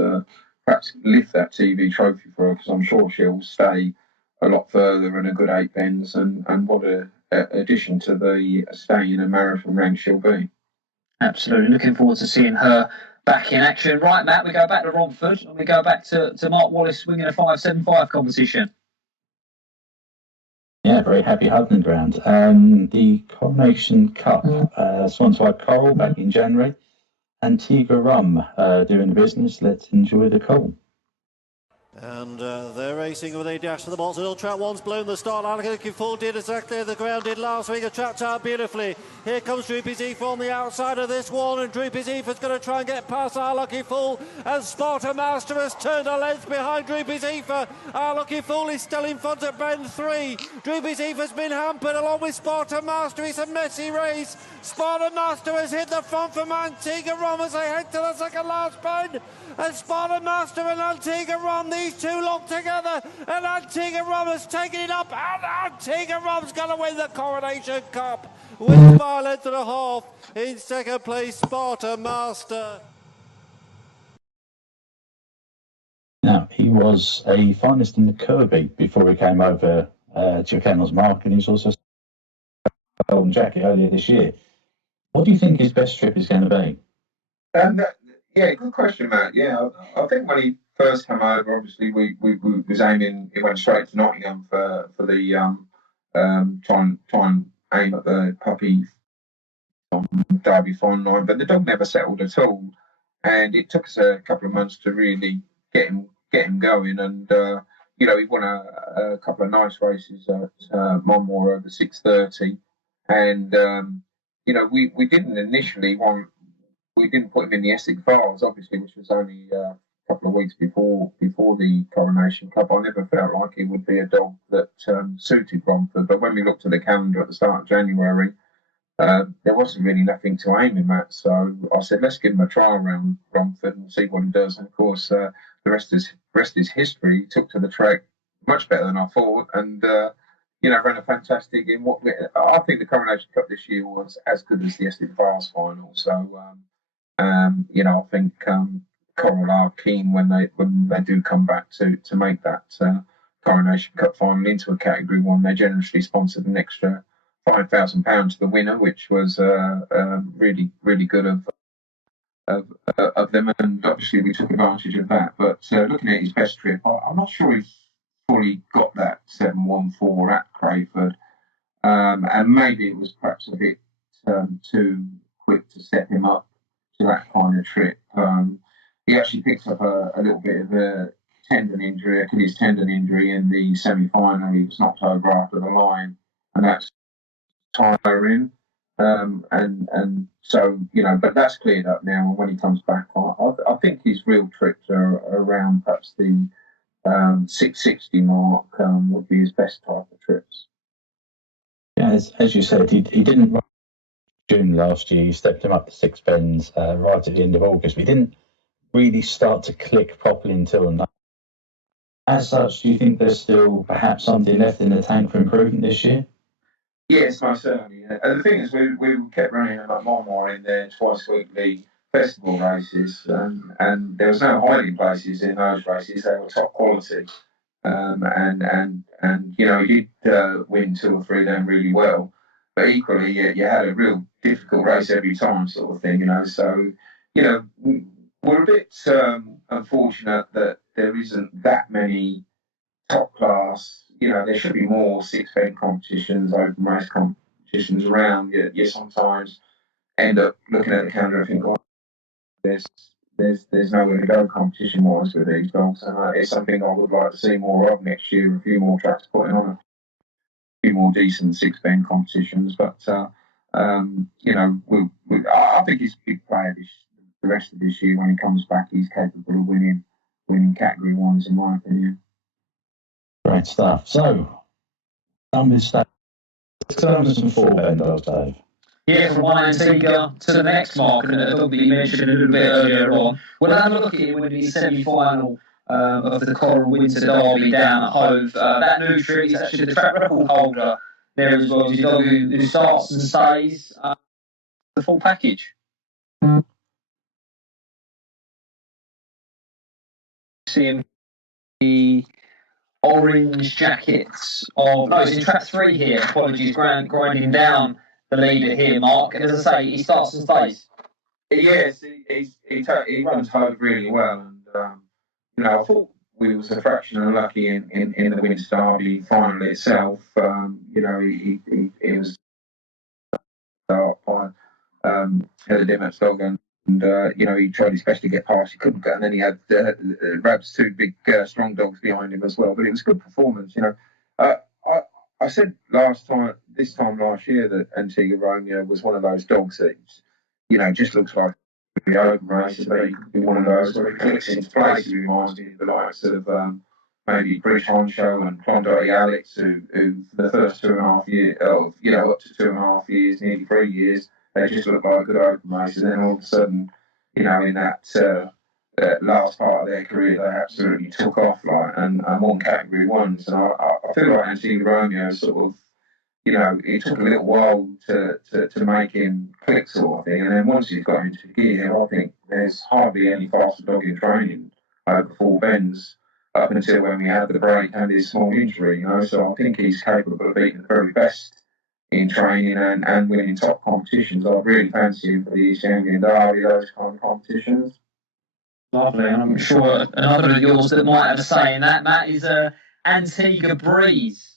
lift that TV trophy for her, because I'm sure she'll stay a lot further and a good 8 bends, and what a addition to the staying in a marathon rank she'll be. Absolutely. Looking forward to seeing her back in action. Right, Matt, we go back to Romford and we go back to Mark Wallis winning a 5.75 competition. Yeah, very happy hunting ground. The Coronation Cup, sponsored by Coral back in January. Antigua Rum doing the business. Let's enjoy the call. And they're racing with a dash to the box. Little Trap One's blown the start line. Looking full, did exactly as the ground did last week. A trapped out beautifully. Here comes Droopy Zephyr on the outside of this one, and Droopy Zephyr's going to try and get past Our Lucky Fool. And Sparta Master has turned a length behind Droopy Zephyr. Our Lucky Fool is still in front at bend 3. Droopy Zephyr's been hampered along with Sparta Master. It's a messy race. Sparta Master has hit the front from Antigua Rom as they head to the second last bend. And Sparta Master and Antigua Rom, these two locked together, and Antigua Rom has taken it up, and Antigua Rom's going to win the Coronation Cup with by a length and a half. In second place, Sparta Master. Now, he was a finalist in the Kirby before he came over to Kennel's Mark, and he's also Golden Jacket earlier this year. What do you think his best trip is going to be? Yeah, good question, Matt. Yeah, I think when he first came over, obviously we was aiming. It went straight to Nottingham for the try and aim at the puppy on Derby Fine Line, but the dog never settled at all, and it took us a couple of months to really get him going. And you know, he won a couple of nice races at Monmore over 6:30, and you know, we didn't initially want. We didn't put him in the Essex Files, obviously, which was only a couple of weeks before the Coronation Cup. I never felt like he would be a dog that suited Romford. But when we looked at the calendar at the start of January, there wasn't really nothing to aim him at. So I said, let's give him a trial around Romford and see what he does. And of course, the rest is history. He took to the track much better than I thought, and you know, ran a fantastic in what I think the Coronation Cup this year was as good as the Essex Files final. So. You know, I think Coral are keen when they do come back to make that Coronation Cup final into a Category 1. They generously sponsored an extra £5,000 to the winner, which was really good of them, and obviously we took advantage of that. But looking at his best trip, I'm not sure he's fully got that 714 at Crayford, and maybe it was perhaps a bit too quick to set him up to that kind of trip. He actually picked up a little bit of a Achilles tendon injury in the semi-final. He was knocked over after the line, and that's tiring. And so, you know, but that's cleared up now. And when he comes back, I think his real trips are around perhaps the 660 mark would be his best type of trips. Yeah, as you said, he didn't run June last year. You stepped him up to 6 bends right at the end of August. We didn't really start to click properly until now. As such, do you think there's still perhaps something left in the tank for improvement this year? Yes, most certainly. And the thing is, we kept running like Monmore in their twice weekly festival races, and there was no hiding places in those races. They were top quality, and you know, he did win 2 or 3 of them really well. But equally, you had a real difficult race every time, sort of thing, you know. So, you know, we're a bit unfortunate that there isn't that many top class. You know, there should be more 6-bend competitions, open race competitions around. You sometimes end up looking at the calendar and think, well, there's nowhere to go competition-wise with these dogs, and it's something I would like to see more of next year. A few more tracks putting on few more decent 6-bend competitions, but you know, I think he's a big player the rest of this year. When he comes back, he's capable of winning Category 1s, in my opinion. Great stuff. So, done with stats. Let's go on to some 4-bend dogs, Dave. Yeah, from one Antigua to the next mark, and a dog that you mentioned a little bit earlier on. We'll have a look at him winning the semi-final of the Coral Winter Derby down at Hove. That new trick is actually the track record holder there as well. He's a dog who starts and stays the full package. See him the orange jackets of it's in track 3 here. Apologies, grinding down the leader here, Mark. And as I say, he starts and stays. Yes, he runs Hove really well, and you know, I thought we was a fraction unlucky in the Winter Derby final itself. You know, he was start by Heather Dimmock's dog, and you know, he tried his best to get past. He couldn't get, and then he had Rab's two big strong dogs behind him as well. But it was a good performance. You know, I said this time last year, that Antigua Romeo was one of those dogs that, you know, just looks like the open races, but he could be one of those where he clicks into place. He reminds me of the likes of maybe British Honcho and Klondike Alex, who for the first 2.5 years, you know, up to 2.5 years, nearly 3 years, they just look like good open races. And then all of a sudden, you know, in that last part of their career, they absolutely took off, like, and won Category 1s. And I feel like Antigua Romeo sort of, you know, it took a little while to make him click, sort of thing. And then once he's got into gear, I think there's hardly any faster dog in training over 4 bends up until when we had the break and his small injury, you know. So I think he's capable of beating the very best in training and winning top competitions. I really fancy him for the East Anglian Derby, those kind of competitions. Lovely, and I'm sure another of yours that might have a say in that, Matt, is Antigua Breeze.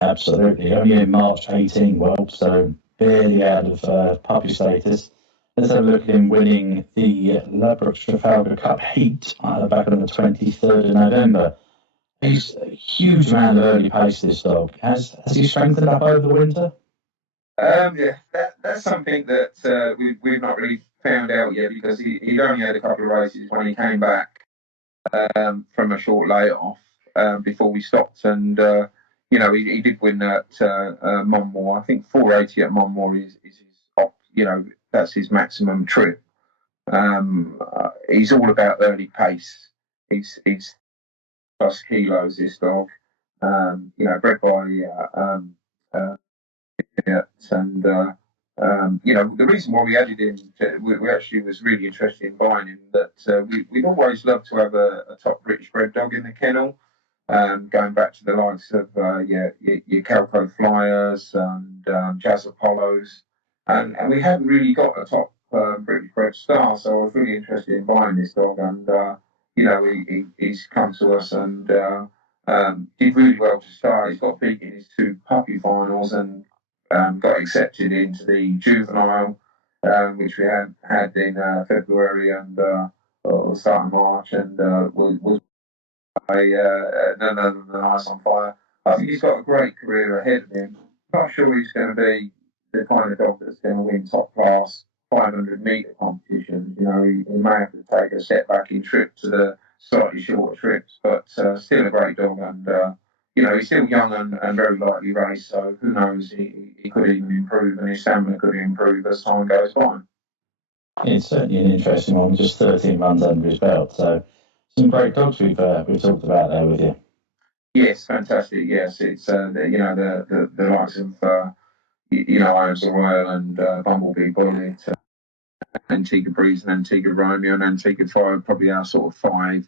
Absolutely, only in March 18, well, so barely out of puppy status. Let's have a look at him winning the Ladbroke Trafalgar Cup heat back on the 23rd of November. He's a huge amount of early pace, this dog. Has he strengthened up over the winter? Yeah, that's something that we've not really found out yet, because he'd only had a couple of races when he came back from a short layoff before we stopped. And, you know, he did win at Monmore. I think 480 at Monmore is his top, you know, that's his maximum trip. He's all about early pace. He's plus kilos, this dog. You know, bred by and you know, the reason why we added him, we actually was really interested in buying him, that we'd always loved to have a top British bred dog in the kennel, going back to the likes of your Calco Flyers and Jazz Apollos, and we hadn't really got a top British bred star, so I was really interested in buying this dog, and you know, he's come to us and did really well to start. He's got beat in his 2 puppy finals and got accepted into the juvenile, which we had in February and start of March, and was none the Ice on Fire. I think he's got a great career ahead of him. Not sure he's going to be the kind of dog that's going to win top class 500-metre competitions. You know, he may have to take a step back in trip to the slightly shorter trips, but still a great dog, and you know, he's still young and very lightly raced, so who knows, he could even improve, and his stamina could improve as time goes by. It's certainly an interesting one, just 13 months under his belt, so some great dogs we've talked about there with you. Yes, fantastic, yes, it's, you know, the likes of, you know, Irons Royal and Bumblebee Bullet, Antigua Breeze and Antigua Romeo and Antigua Fire, probably our sort of 5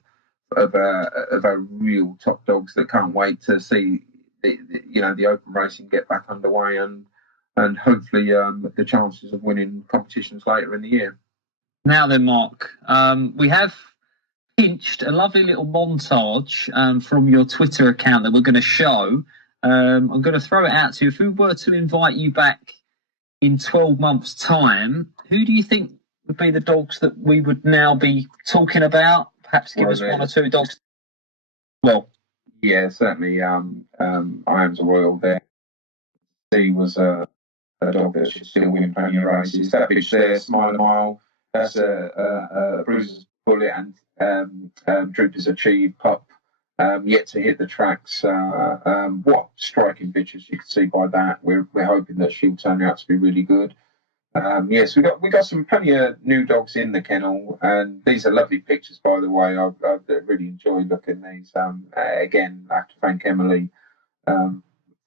of our real top dogs that can't wait to see you know, the open racing get back underway, and hopefully the chances of winning competitions later in the year. Now then, Mark, we have pinched a lovely little montage from your Twitter account that we're going to show. I'm going to throw it out to you. If we were to invite you back in 12 months' time, who do you think would be the dogs that we would now be talking about? Perhaps give us 1 or 2 dogs. Well, yeah, certainly. Irons Royal there. He was a dog that should still win plenty of races. That bitch there, Smile a Mile, that's a Bruiser's Bullet and Drooper's Achieve pup. Yet to hit the tracks. What striking bitches you can see by that. We're hoping that she'll turn out to be really good. Yes, we got some plenty of new dogs in the kennel, and these are lovely pictures, by the way. I've really enjoyed looking at these. Again, I have to thank Emily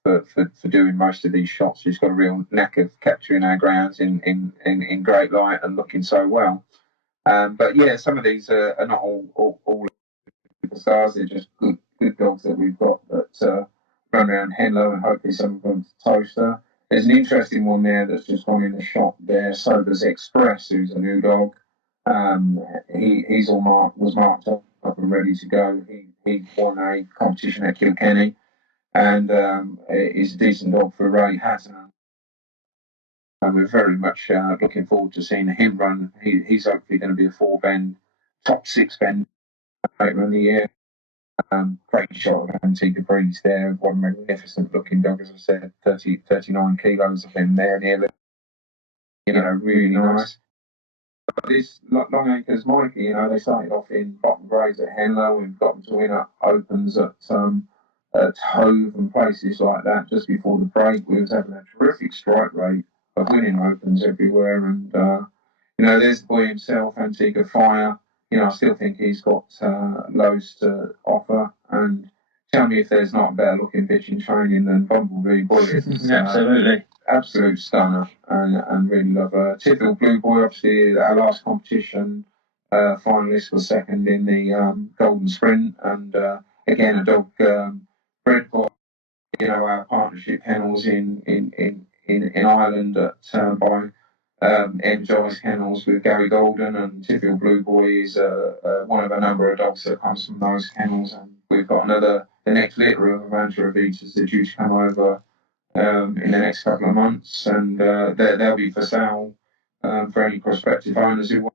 for doing most of these shots. She's got a real knack of capturing our grounds in great light and looking so well. But yeah, some of these are not all stars. They're just good dogs that we've got that run around Henlow, and hopefully some of them to Toaster. There's an interesting one there that's just gone in the shop there. Sober's Express, who's a new dog. He's all was marked up and ready to go. He won a competition at Kilkenny, and is a decent dog for Ray Hatton. And we're very much looking forward to seeing him run. He's hopefully going to be a 4-bend, top 6-bend later in the year. Great shot of Antigua Breeze there. What a magnificent looking dog, as I said, 39 kilos of him there nearly. Really nice. But this Longacres Mikey, they started off in bottom grades at Henlow. We've got them to win up opens at Hove and places like that just before the break. We was having a terrific strike rate of winning opens everywhere. And, there's the boy himself, Antigua Fire. I still think he's got loads to offer. And tell me if there's not a better looking bitch in training than Bumblebee Bullet. Absolutely. Absolute stunner, and really love her. Typical Blue Boy, obviously, our last competition finalist was second in the Golden Sprint. And again, a dog bred by our partnership kennels in Ireland by Energized Kennels with Gary Golden, and Typical Blue Boy is one of a number of dogs that comes from those kennels. And we've got the next litter of Avantra Avitas that are due to come over in the next couple of months, and they'll be for sale for any prospective owners who want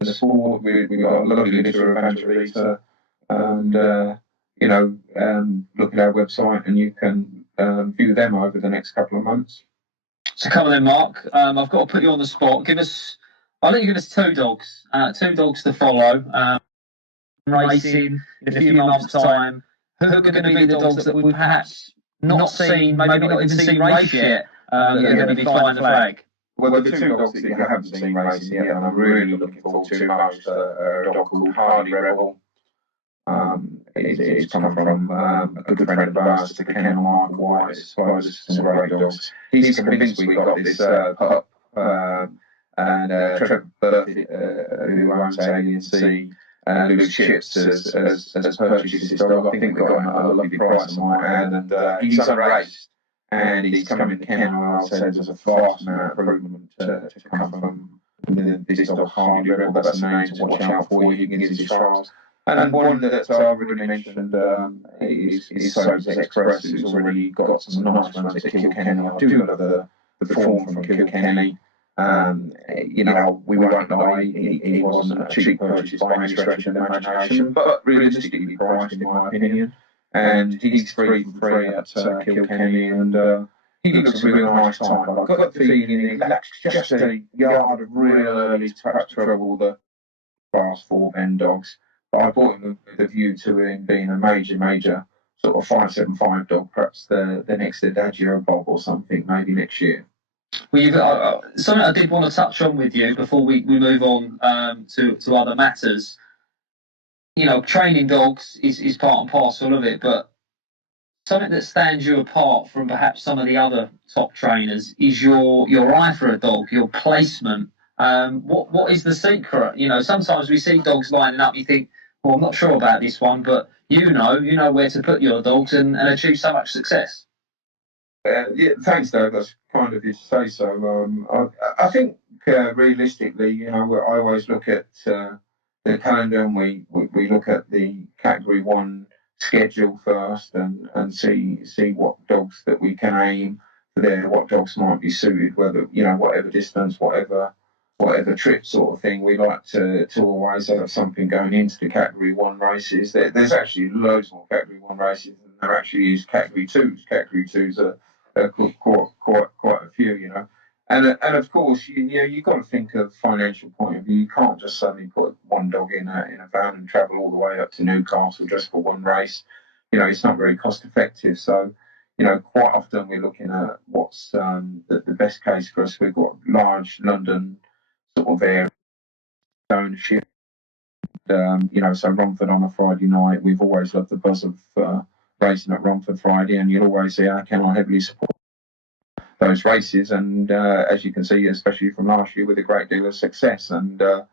the sport. We've got a lovely litter of Avantra Avita, and look at our website and you can view them over the next couple of months. So come on then, Mark. I've got to put you on the spot. I'll let you give us 2 dogs to follow. Racing in a few months' time. Who are going to be the dogs that we've perhaps not seen, maybe not even seen race yet, that are going to be flying the flag? Well, the 2 dogs that you haven't seen racing yet, and I'm really looking forward to most, are a dog called Hardy Rebel. It's come from a good friend of ours, the Trainer Mark Wallis. Some great dogs. He's convinced we got this pup, and Trevor Burfitt, who owns ANC, and Luke Chips has purchased this dog. I think we got him at a lovely price, I might add, and he's unraced, and he's come in the kennel. I'll say there's a vast amount of improvement to come from this dog, Hardy Rebel. That's a name to watch out for. You can get his trials. And one that I've already mentioned is Soap's Express, who's already got some nice runs at Kilkenny. I do love the form from Kilkenny. We won't lie, he wasn't a cheap purchase by any stretch of the imagination, but realistically priced, in my opinion. And he's 3 for 3 at Kilkenny, and he looks a real nice type. I've got the feeling he lacks just a yard of real early trouble the class 4-bend dogs. But I bought him with a view to him being a major sort of 575 dog, perhaps the next Adagio Bob or something, maybe next year. Well, something I did want to touch on with you before we move on to other matters. Training dogs is part and parcel of it, but something that stands you apart from perhaps some of the other top trainers is your eye for a dog, your placement. What is the secret? Sometimes we see dogs lining up, you think, well, I'm not sure about this one, but you know where to put your dogs and achieve so much success. Thanks, Doug. That's kind of you to say so. I think realistically, I always look at the calendar, and we look at the Category 1 schedule first, and see what dogs that we can aim for there, what dogs might be suited, whether whatever distance, whatever trip sort of thing. We like to always have something going into the Category 1 races. There's actually loads more Category 1 races than there actually is Category 2s. Category 2s are quite a few, and of course you've got to think of financial point of view. You can't just suddenly put one dog in a van and travel all the way up to Newcastle just for one race. It's not very cost effective. So quite often we're looking at what's the best case for us. We've got large London sort of area ownership. So Romford on a Friday night. We've always loved the buzz of racing at Romford Friday, and you'll always see how can I heavily support those races. And as you can see, especially from last year, with a great deal of success. And I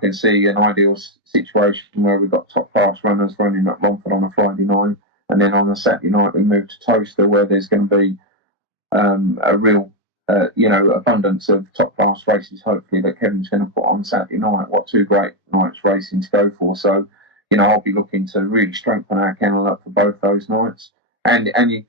can see an ideal situation where we've got top class runners running at Romford on a Friday night, and then on a Saturday night we move to Toaster, where there's going to be a real abundance of top class races, hopefully, that Kevin's going to put on Saturday night. What 2 great nights racing to go for. So, I'll be looking to really strengthen our kennel up for both those nights. And you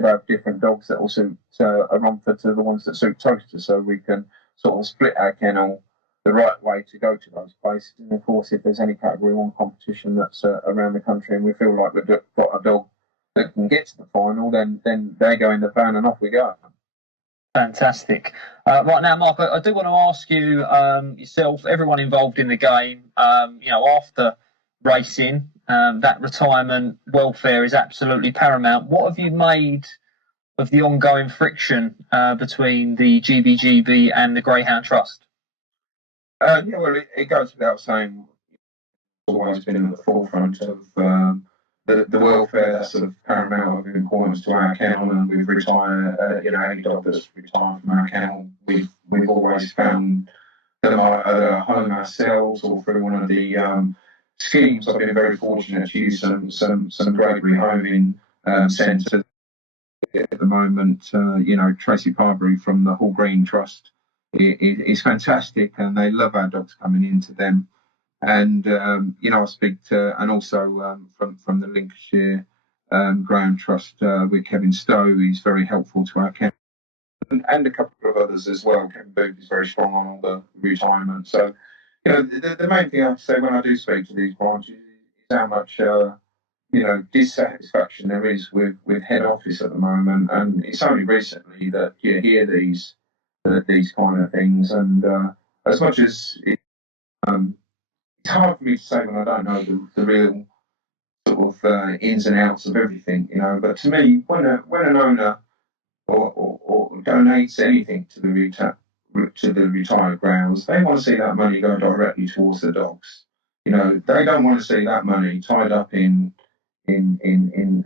could have different dogs that will suit a Romford to the ones that suit Toaster, so we can sort of split our kennel the right way to go to those places. And of course, if there's any Category 1 competition that's around the country and we feel like we've got a dog that can get to the final, then they go in the van and off we go. Fantastic. Right now, Mark, I do want to ask you yourself, everyone involved in the game, after racing, that retirement welfare is absolutely paramount. What have you made of the ongoing friction between the GBGB and the Greyhound Trust? Well, it goes without saying, always been at the forefront of the welfare. That's sort of paramount of importance to our kennel, and we've retired. Any dog that's retired from our kennel, we've always found them at a home ourselves or through one of the schemes. I've been very fortunate to use some great rehoming centres at the moment. Tracy Parbury from the Hall Green Trust is fantastic, and they love our dogs coming into them. And I speak to, and also from the Lincolnshire Greyhound Trust with Kevin Stowe. He's very helpful to our kennel, and a couple of others as well. Kevin Booth is very strong on all the retirement. So, the main thing I have to say when I do speak to these branches is how much dissatisfaction there is with head office at the moment, and it's only recently that you hear these kind of things. And as much as it's hard for me to say when I don't know the real sort of ins and outs of everything, But to me, when an owner or donates anything to the retired grounds, they want to see that money go directly towards the dogs. They don't want to see that money tied up in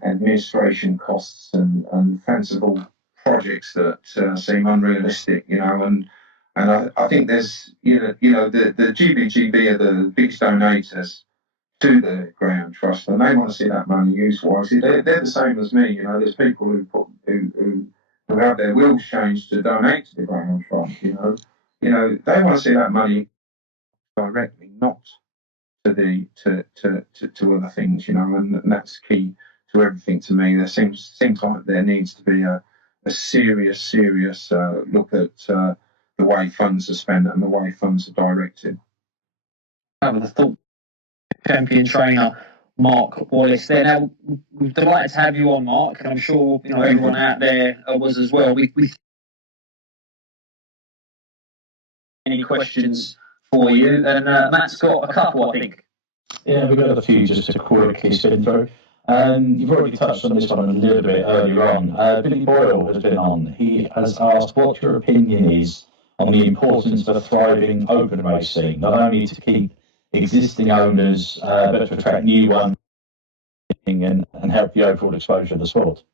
administration costs and fanciful projects that seem unrealistic. And I think there's the GBGB are the biggest donators to the Greyhound Trust, and they want to see that money used wisely. They're the same as me. There's people who have their wills changed to donate to the Greyhound Trust. They want to see that money directly, not to other things. And that's key to everything to me. There seems like there needs to be a serious look at the way funds are spent and the way funds are directed. I would have thought champion trainer Mark Wallis there. Now, we're delighted to have you on, Mark, and I'm sure everyone out there was as well. We any questions for you, and Matt's got a couple, I think. Yeah, we've got a few just to quickly spin through. You've already touched on this one a little bit earlier on. Billy Boyle has been on. He has asked what your opinion is on the importance of a thriving open race scene, not only to keep existing owners, but to attract new ones and help the overall exposure of the sport.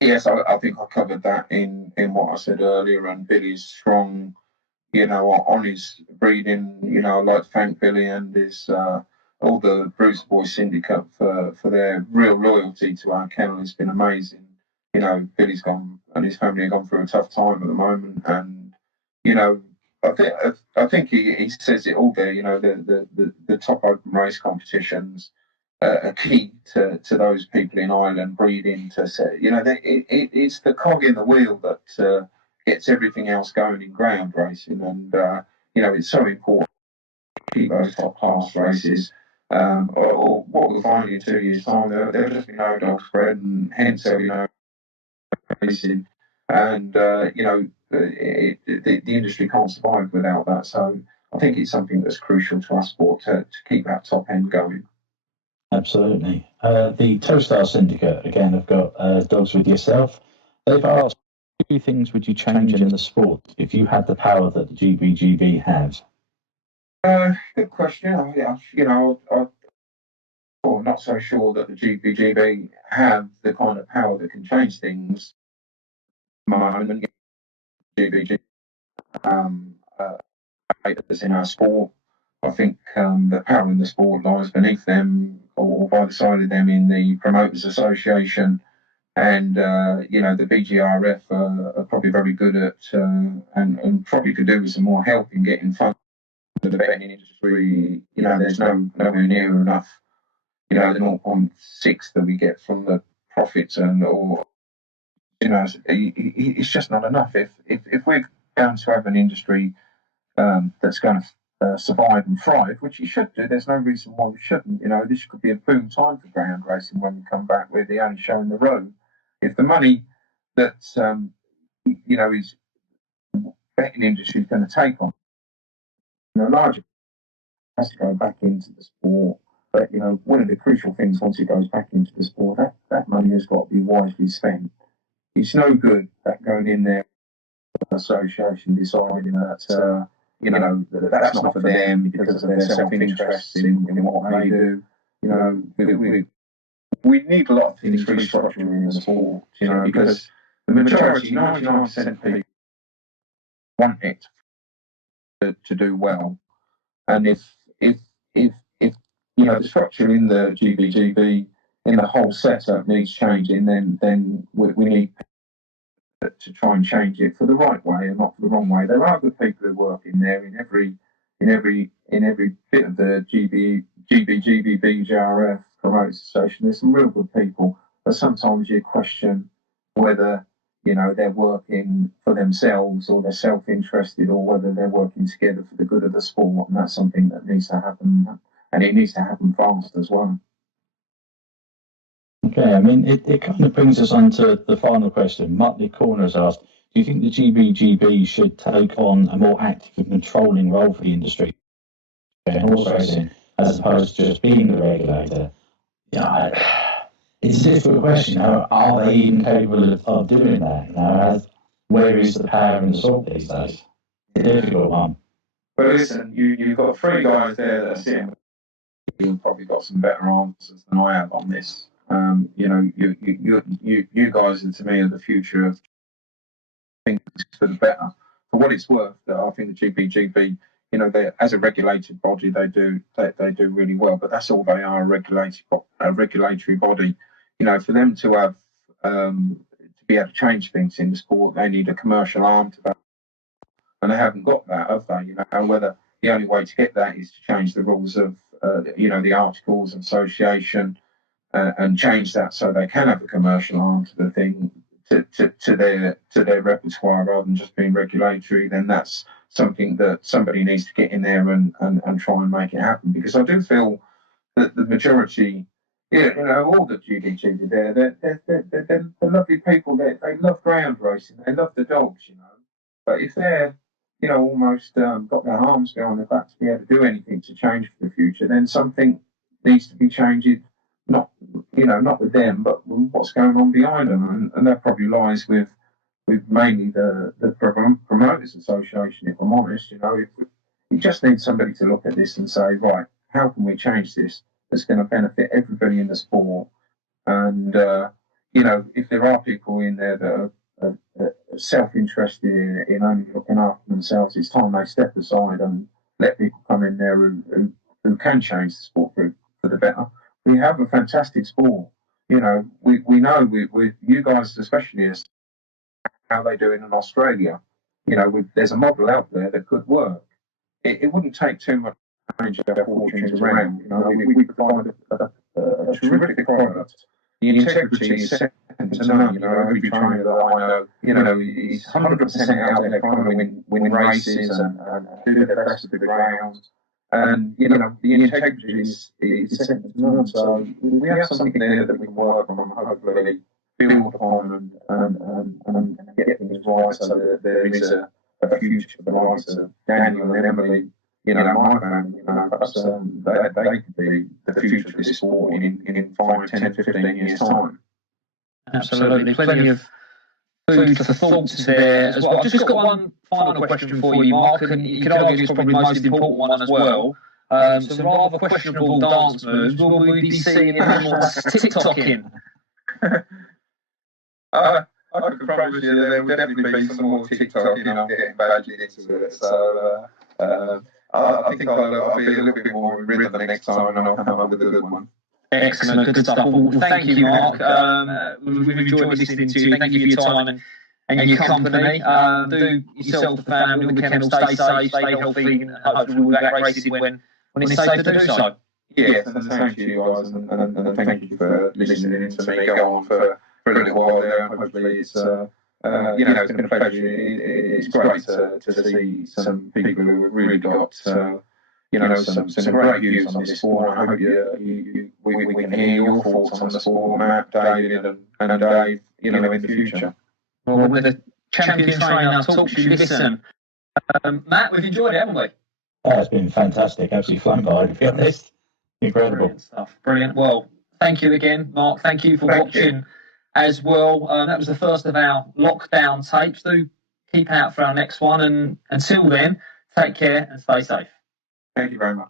Yes, I think I covered that in what I said earlier, and Billy's strong, on his breeding. I'd like to thank Billy and his all the Bruce Boy Syndicate for their real loyalty to our kennel. It's been amazing. Billy's gone and his family have gone through a tough time at the moment, and I think he says it all there. The top open race competitions are key to those people in Ireland breeding to set. It's the cog in the wheel that gets everything else going in ground racing, and it's so important to keep those top class races. Or what we'll find in 2 years' time, there'll just be no dogs bred, and hence there'll be no racing. And the industry can't survive without that. So I think it's something that's crucial to our sport to keep that top end going. Absolutely. The Tostar Syndicate, again, have got Dogs With Yourself. They've asked, what 2 things would you change in the sport if you had the power that the GBGB has? Good question. I'm not so sure that the GBGB have the kind of power that can change things. Moment, GBGB in our sport. I think the power in the sport lies beneath them or by the side of them in the Promoters Association, and the BGRF are probably very good at and probably could do with some more help in getting funds to the betting industry. There's nowhere near enough. The 0.6 that we get from the profits or it's just not enough. If we're going to have an industry that's going to survive and thrive, which it should do, there's no reason why we shouldn't. This could be a boom time for ground racing when we come back. We're the only show in the road. If the money that is betting industry is going to take on, larger has to go back into the sport. But one of the crucial things once it goes back into the sport, that money has got to be wisely spent. It's no good that going in there, association deciding that that's not for them because of their self-interest in what they do. We need a lot of things restructuring in the sport, because the majority, 99% of people want it to do well. And if the structure in the GBGB, in the whole setup needs changing, then we need to try and change it for the right way and not for the wrong way. There are good people who work in there in every bit of the GBGB JRF Promoters Association. There's some real good people, but sometimes you question whether they're working for themselves or they're self-interested, or whether they're working together for the good of the sport, and that's something that needs to happen, and it needs to happen fast as well. Okay, I mean, it kind of brings us on to the final question. Muttley Corner has asked, do you think the GBGB should take on a more active and controlling role for the industry and horse racing, as opposed to just being the regulator? It's a difficult question. Are they even capable of doing that? Where is the power in the sport these days? It's a difficult one. But listen, you've got three guys there that are sitting. You've probably got some better answers than I have on this. You guys, and to me, are the future of things for the better. For what it's worth, I think the GBGB, they, as a regulated body, they do really well. But that's all they are, a regulatory body. For them to have to be able to change things in the sport, they need a commercial arm to that, and they haven't got that, have they? Whether the only way to get that is to change the rules of the Articles of Association. And change that so they can have a commercial arm to the thing, to their repertoire, rather than just being regulatory. Then that's something that somebody needs to get in there and try and make it happen. Because I do feel that the majority, all the GBGB they're lovely people. They love ground racing. They love the dogs, But if they're almost got their arms behind their back to be able to do anything to change for the future, then something needs to be changed. Not with them, but with what's going on behind them, and that probably lies with mainly the Promoters Association. If I'm honest, if you just need somebody to look at this and say, right, how can we change this that's going to benefit everybody in the sport? And if there are people in there that are self-interested in only looking after themselves, it's time they step aside and let people come in there who can change the sport for the better. We have a fantastic sport. We know with you guys, especially as how they do it in Australia. There's a model out there that could work. It wouldn't take too much to change their fortunes around. We provide a terrific product. The integrity is second to none. Every trainer that I know, he's 100% out there trying to win races and do the best of the grounds. And the integrity is second to none. So we have something there that we can work on and hopefully build upon and get things right, so that there is a future for the likes of Daniel and Emily. My family. Perhaps they could be the future of this sport in 5, 10, 15 years' time. Absolutely, plenty of food for thought there as well. I've just got one final question for you, Mark, and you can argue it's probably the most important one as well. Some rather questionable dance moves. Will we be seeing any more TikToking? I can promise you there will definitely be some more TikToking. I'm getting badly into it. So I think I'll be a little bit more in rhythm the next time, and I'll come up with a good one. Excellent, good stuff. Well, thank you, Mark. We've enjoyed listening to you. Thank you for your time and your company. Do yourself, the family, all the kennel, stay safe, stay healthy, and hopefully we'll be back racing when it's safe to do so. Yes, and thank you guys, and thank you for listening to me go on for for a little while there. Hopefully, it's it's been a pleasure. It's great to see some people who have really got some great views on this sport. I hope we can hear your thoughts on the sport, Matt, David, and Dave. In the future. Well, with the champion trainer talks, you listen. Matt, we've enjoyed it, haven't we? It's been fantastic. Absolutely flown by, to be honest. Incredible. Brilliant stuff. Brilliant. Well, thank you again, Mark. Thank you for watching as well. That was the first of our lockdown tapes. Do keep out for our next one. And until then, take care and stay safe. Thank you very much.